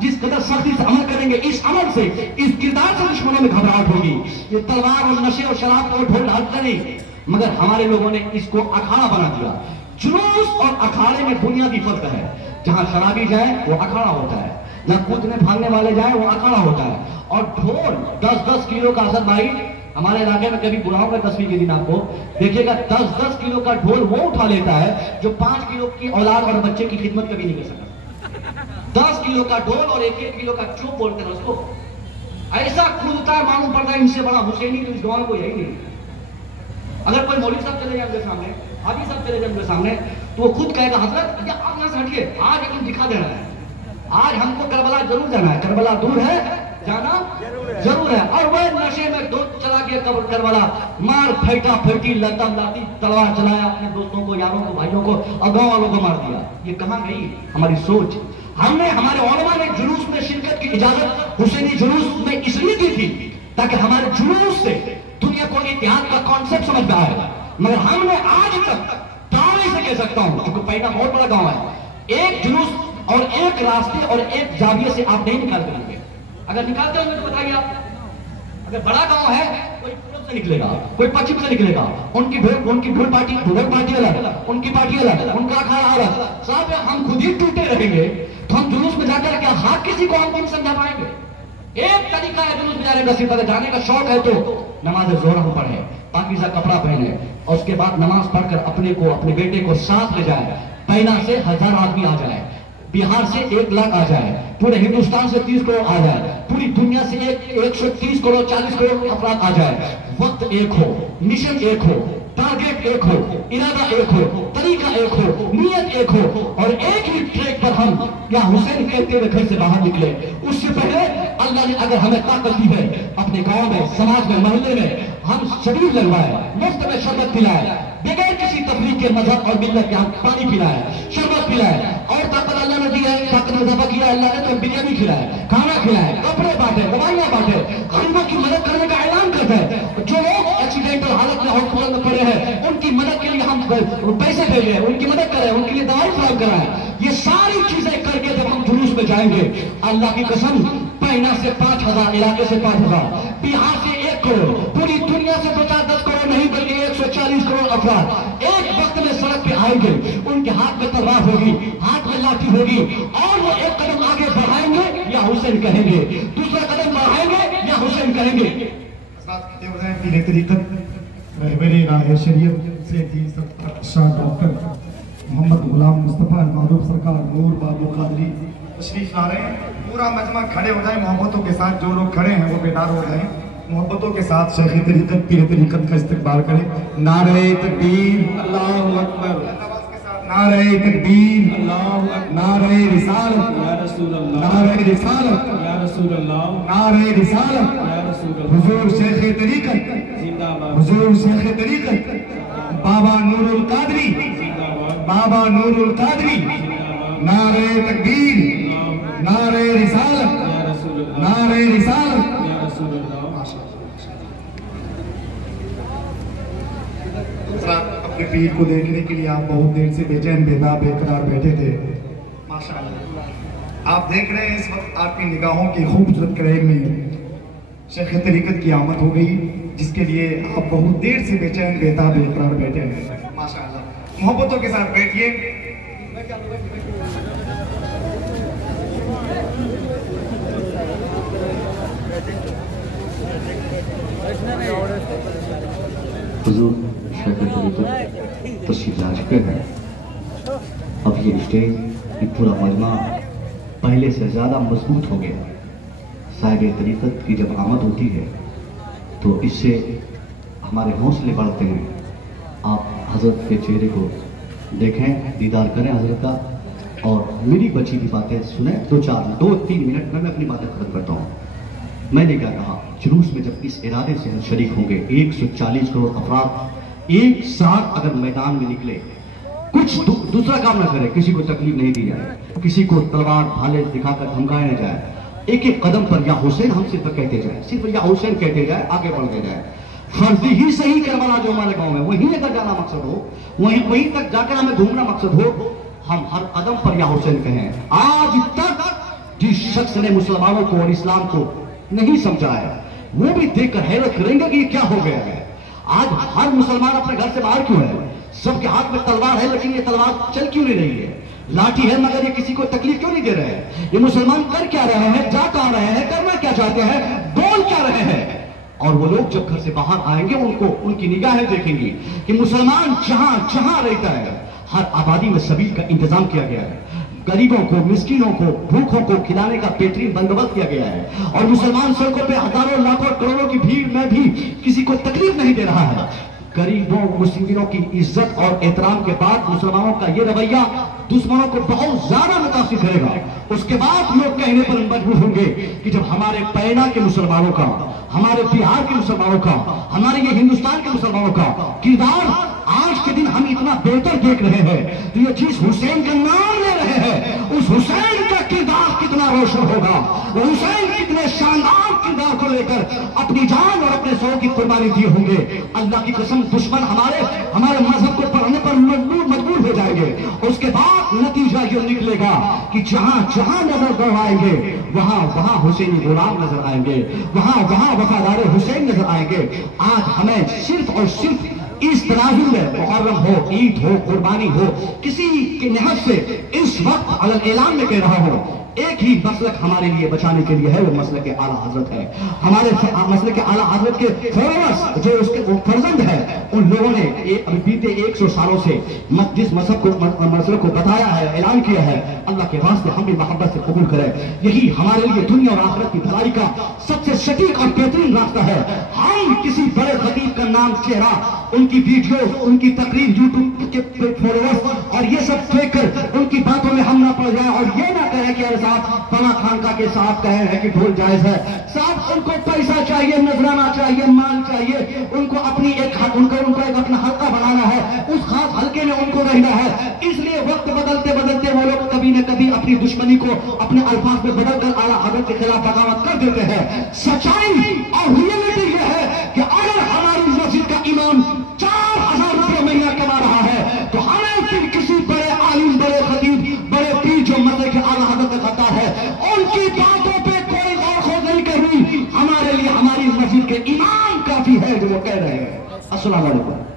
जिस कदर सख्ती से अमल करेंगे, इस अमल से, इस किरदार से दुश्मनों में घबराहट होगी। ये तलवार और नशे और शराब को ढोल ढालते नहीं, मगर हमारे लोगों ने इसको अखाड़ा बना दिया। जुलूस और अखाड़े में बुनियादी फर्क है। जहां शराबी जाए वो अखाड़ा होता है, जहां कूदने भागने वाले जाए वो अखाड़ा होता है। और ढोल 10-10 किलो का, असद भाई हमारे इलाके में कभी बुलाऊंगा 10वीं के दिन आपको, देखिएगा 10-10 किलो का ढोल वो उठा लेता है जो 5 किलो की औलाद और बच्चे की खिदमत कभी नहीं कर सकता। 10 किलो का ढोल और 1-1 किलो का चोप बोलते हैं उसको, ऐसा कूदता है मालूम पड़ता है इनसे बड़ा हुसैनी तो इस गांव में कोई है ही नहीं। अगर कोई मौलवी साहब चले जाएंगे सामने, हाजी साहब चले जाएंगे सामने, तो वो खुद कहेगा हजरत या आप यहाँ से हटिए, आज एकदम दिखा देना है, आज हमको करबला जरूर जाना है, करबला दूर है जाना जरूर है। और वह नशे में दो चला के करबला, मार फैटा फैटी लता लाती तलवार चलाया, अपने दोस्तों को, यारों को, भाइयों को और गांव वालों को मार दिया। ये कहां गई हमारी सोच? हमने, हमारे उलमा ने जुलूस में शिरकत की इजाजत हुसैनी जुलूस में इसलिए दी थी ताकि हमारे जुलूस से दुनिया को इतिहास का कॉन्सेप्ट समझ में आए। मगर हमने आज तक दावे से कह सकता हूं, क्योंकि पैना बहुत बड़ा गांव है, एक जुलूस और एक रास्ते और एक जाविये से आप नहीं निकाल पाएंगे। अगर निकालते होंगे तो बताइए आप, अगर बड़ा गांव है कोई पूर्व से निकलेगा, कोई पश्चिम से निकलेगा, उनकी ढोल पार्टी अलग, उनकी पार्टी अलग, उनका अखाड़ा अलग। साहब हम खुद ही टूटे रहेंगे तो हम जुलूस में जाकर क्या हर किसी को हम कौन समझा पाएंगे? एक तरीका है जुलूस में जाने का, सिर्फ अगर जाने का शौक है तो नमाज जोहर हम पढ़े, पाकीज़ा कपड़ा पहने और उसके बाद नमाज पढ़कर अपने को, अपने बेटे को साथ ले जाए। पैना से 1000 आदमी आ जाए, बिहार से 1 लाख आ जाए, पूरे हिंदुस्तान से 30 करोड़ आ जाए, पूरी दुनिया से 130 करोड़ 40 करोड़ अफराद आ जाए। वक्त एक हो, मिशन एक हो, टारगेट एक हो, इरादा एक हो, तरीका एक हो, नियत एक हो और एक ही ट्रैक पर हम या हुसैन कहते हुए घर से बाहर निकले। उससे पहले अल्लाह ने अगर हमें ताकत दी है, अपने गांव में, समाज में, मोहल्ले में हम शरीर लगवाए, मुफ्त में शरबत पिलाए, बगैर किसी तफरीक के मजहब और मिल्लत के हम पानी पिलाए, शरबत पिलाए और ताकत अल्लाह ने दी है, ताकत में इजाफा किया अल्लाह ने तो बिरयानी खिलाए, खाना खिलाए, कपड़े बांटे, दवाइयां बांटे, गरीबों की मदद करने का ऐलान करते हैं। जो लोग एक्सीडेंटल हालत में हॉस्पिटल में पड़े हैं उनकी मदद के लिए हम पैसे भेजे, उनकी मदद करें, उनके लिए दवाई फराहम कराएं। ये सारी चीजें करके जब हम जुलूस में जाएंगे, अल्लाह की कसम, पैना से 5000, इलाके से 5000, बिहार से 1 करोड़, पूरी दुनिया से 50-10 करोड़ नहीं बल्कि 140 करोड़ अफराद एक वक्त में सड़क पे आएंगे। उनके हाथ में तलवार होगी, हाथ में लाठी होगी और वो एक कदम आगे बढ़ाएंगे या हुसैन कहेंगे, दूसरा कदम बढ़ाएंगे या हुसैन कहेंगे। पीर तरीकत रहबरे राह शरीयत से थी शाह डॉक्टर मोहम्मद गुलाम मुस्तफ़ा मारूफ सरकार नूर बाबू कादरी तशरीफ ला रहे हैं। पूरा मजमा खड़े हो जाए मोहब्बतों के साथ, जो लोग खड़े हैं वो बेदार हो जाए, मोहब्बतों के साथ शेख तरीकत पीर तरीकत का इस्तकबाल करें। नारे तकबीर अल्लाहु अकबर, नारे तकबीर अल्लाहु अकबर, नारे रिसालत या रसूल अल्लाह, नारे रिसालत या रसूल अल्लाह, नारे रिसालत या रसूल अल्लाह। हुजूर शेख तरीकत जिंदाबाद, हुजूर शेख तरीकत बाबा नूरुल कादरी जिंदाबाद, बाबा नूरुल कादरी जिंदाबाद। नारे तकबीर, नारे रिसालत या रसूल अल्लाह, नारे रिसालत या रसूल अल्लाह। अपने पीर को देखने के लिए आप बहुत देर से बेचैन बेदाब बेकरार बैठे थे। माशाअल्लाह आप देख रहे हैं इस वक्त आपकी निगाहों की खूबसूरत करेब में शेख तरीकत की आमद हो गई, जिसके लिए आप बहुत देर से बेचैन बेताब बेकरार बैठे हैं। माशाअल्लाह मोहब्बतों के साथ बैठिए। हुजूर शेख तरीकत तशरीफ ला चुके हैं। अब ये स्टेज, ये पूरा मजमा पहले से ज़्यादा मजबूत हो गया। साहिब तरीकत की जब आमद होती है तो इससे हमारे हौसले बढ़ते हैं। आप हजरत के चेहरे को देखें, दीदार करें हजरत का और मेरी बची की बातें सुने। 2-3 मिनट में मैं अपनी बातें खत्म करता हूँ। मैंने क्या कहा, जुलूस में जब इस इरादे से हम शरीक होंगे, 140 करोड़ अफराद एक साथ अगर मैदान में निकले, कुछ दूसरा काम ना करे, किसी को तकलीफ नहीं दी जाए, किसी को तलवार भाले दिखाकर धमकाया न जाए, एक एक कदम पर या हुसैन हम सिर्फ कहते जाए, सिर्फ या हुसैन कहते जाए, आगे बढ़ते जाए। फर्जी ही सही करबला जो हमारे गांव में, वहीं अगर जाना मकसद हो, वहीं तक जाकर हमें घूमना मकसद हो, हम हर कदम पर या हुसैन कहें। आज तक जिस शख्स ने मुसलमानों को और इस्लाम को नहीं समझा है, वो भी देखकर हैरत करेंगे कि ये क्या हो गया है। आज हर मुसलमान अपने घर से बाहर क्यों है? सबके हाथ में तलवार है, लेकिन ये तलवार चल क्यों नहीं रही है? लाठी है मगर ये किसी को तकलीफ क्यों नहीं दे रहे हैं? ये मुसलमान कर क्या रहे हैं, जा कहां रहे हैं, करना क्या चाहते हैं, बोल क्या रहे हैं? और वो लोग जब घर से बाहर आएंगे, उनको उनकी निगाहें देखेंगी कि मुसलमान जहां जहां रहता है, हर आबादी में सबील का इंतजाम किया गया है। गरीबों को, मिस्किनों को, भूखों को खिलाने का बेहतरीन बंदोबस्त किया गया है। और मुसलमान सड़कों पे हजारों लाखों करोड़ों की भीड़ में भी किसी को तकलीफ नहीं दे रहा है। गरीबों मुस्लिमों की इज्जत और एहतराम के बाद मुसलमानों का ये रवैया दुश्मनों को बहुत ज्यादा मुतासिर करेगा। उसके बाद लोग कहने पर मजबूर होंगे कि जब हमारे पैदा के मुसलमानों का, हमारे बिहार के मुसलमानों का, हमारे ये हिंदुस्तान के मुसलमानों का किरदार आज के दिन हम इतना बेहतर देख रहे हैं, तो ये जिस हुसैन का नाम ले रहे हैं उस हुसैन का किरदार कितना रोशन होगा, वो हुसैन कितने शानदार किरदार को लेकर अपनी जान और अपने सौ की कुर्बानी दिए होंगे। अल्लाह की कसम दुश्मन हमारे मजहब को पढ़ने पर मजबूर हो जाएंगे। उसके बाद नतीजा ये निकलेगा कि जहां जहां नजर दौड़ाएंगे वहां हुसैनी गुलाम नजर आएंगे, वहां वफादार हुसैन नजर आएंगे। आज हमें सिर्फ और सिर्फ इस तराजू में मुहर्रम हो, ईद हो, कुर्बानी हो, किसी की निहत से इस वक्त अलग ऐलान में कह रहा हूं, एक ही मसलक हमारे लिए बचाने के लिए है, वो मसलक के आला हजरत है। हमारे मसलक के आला हजरत के फॉलोअर्स जो उसके फर्जंद है, उन लोगों ने अभी बीते 100 सालों से जिस मसलक को बताया है, ऐलान किया है, अल्लाह के वास्ते हम भी मोहब्बत से कबूल करें। यही हमारे लिए दुनिया और आखिरत की भलाई का सबसे सटीक और बेहतरीन रास्ता है। हम किसी बड़े खतीब का नाम, चेहरा, उनकी वीडियो, उनकी तकरीर यूट्यूब के फॉलोअर्स और ये सब देखकर उनकी बातों में हम ना पड़ जाए और ये ना कहें कि साहब फला खानका के साथ कहे हैं कि ढोल जायज है। साहब उनको पैसा चाहिए, नजराना चाहिए, माल चाहिए, उनको अपनी उनको एक अपना हल्का बनाना है, उस खास हल्के में उनको रहना है। इसलिए वक्त बदलते बदलते वो लोग कभी न कभी अपनी दुश्मनी को अपने अल्फाज में बदलकर आला हजरत के खिलाफ बगावत कर देते हैं। सच्चाई और रियलिटी ये है कि अगर हमारी मस्जिद का इमाम 4000 रुपये महीना कमा रहा है तो हमें फिर किसी बड़े आलिम, बड़े खतीब, बड़े पीर जो मसले के आला हजरत खाता है उनकी बातों पे कोई गौर खोज नहीं करनी। हमारे लिए हमारी मस्जिद के इमाम काफी है जो वो कह रहे हैं। अस्सलाम वालेकुम।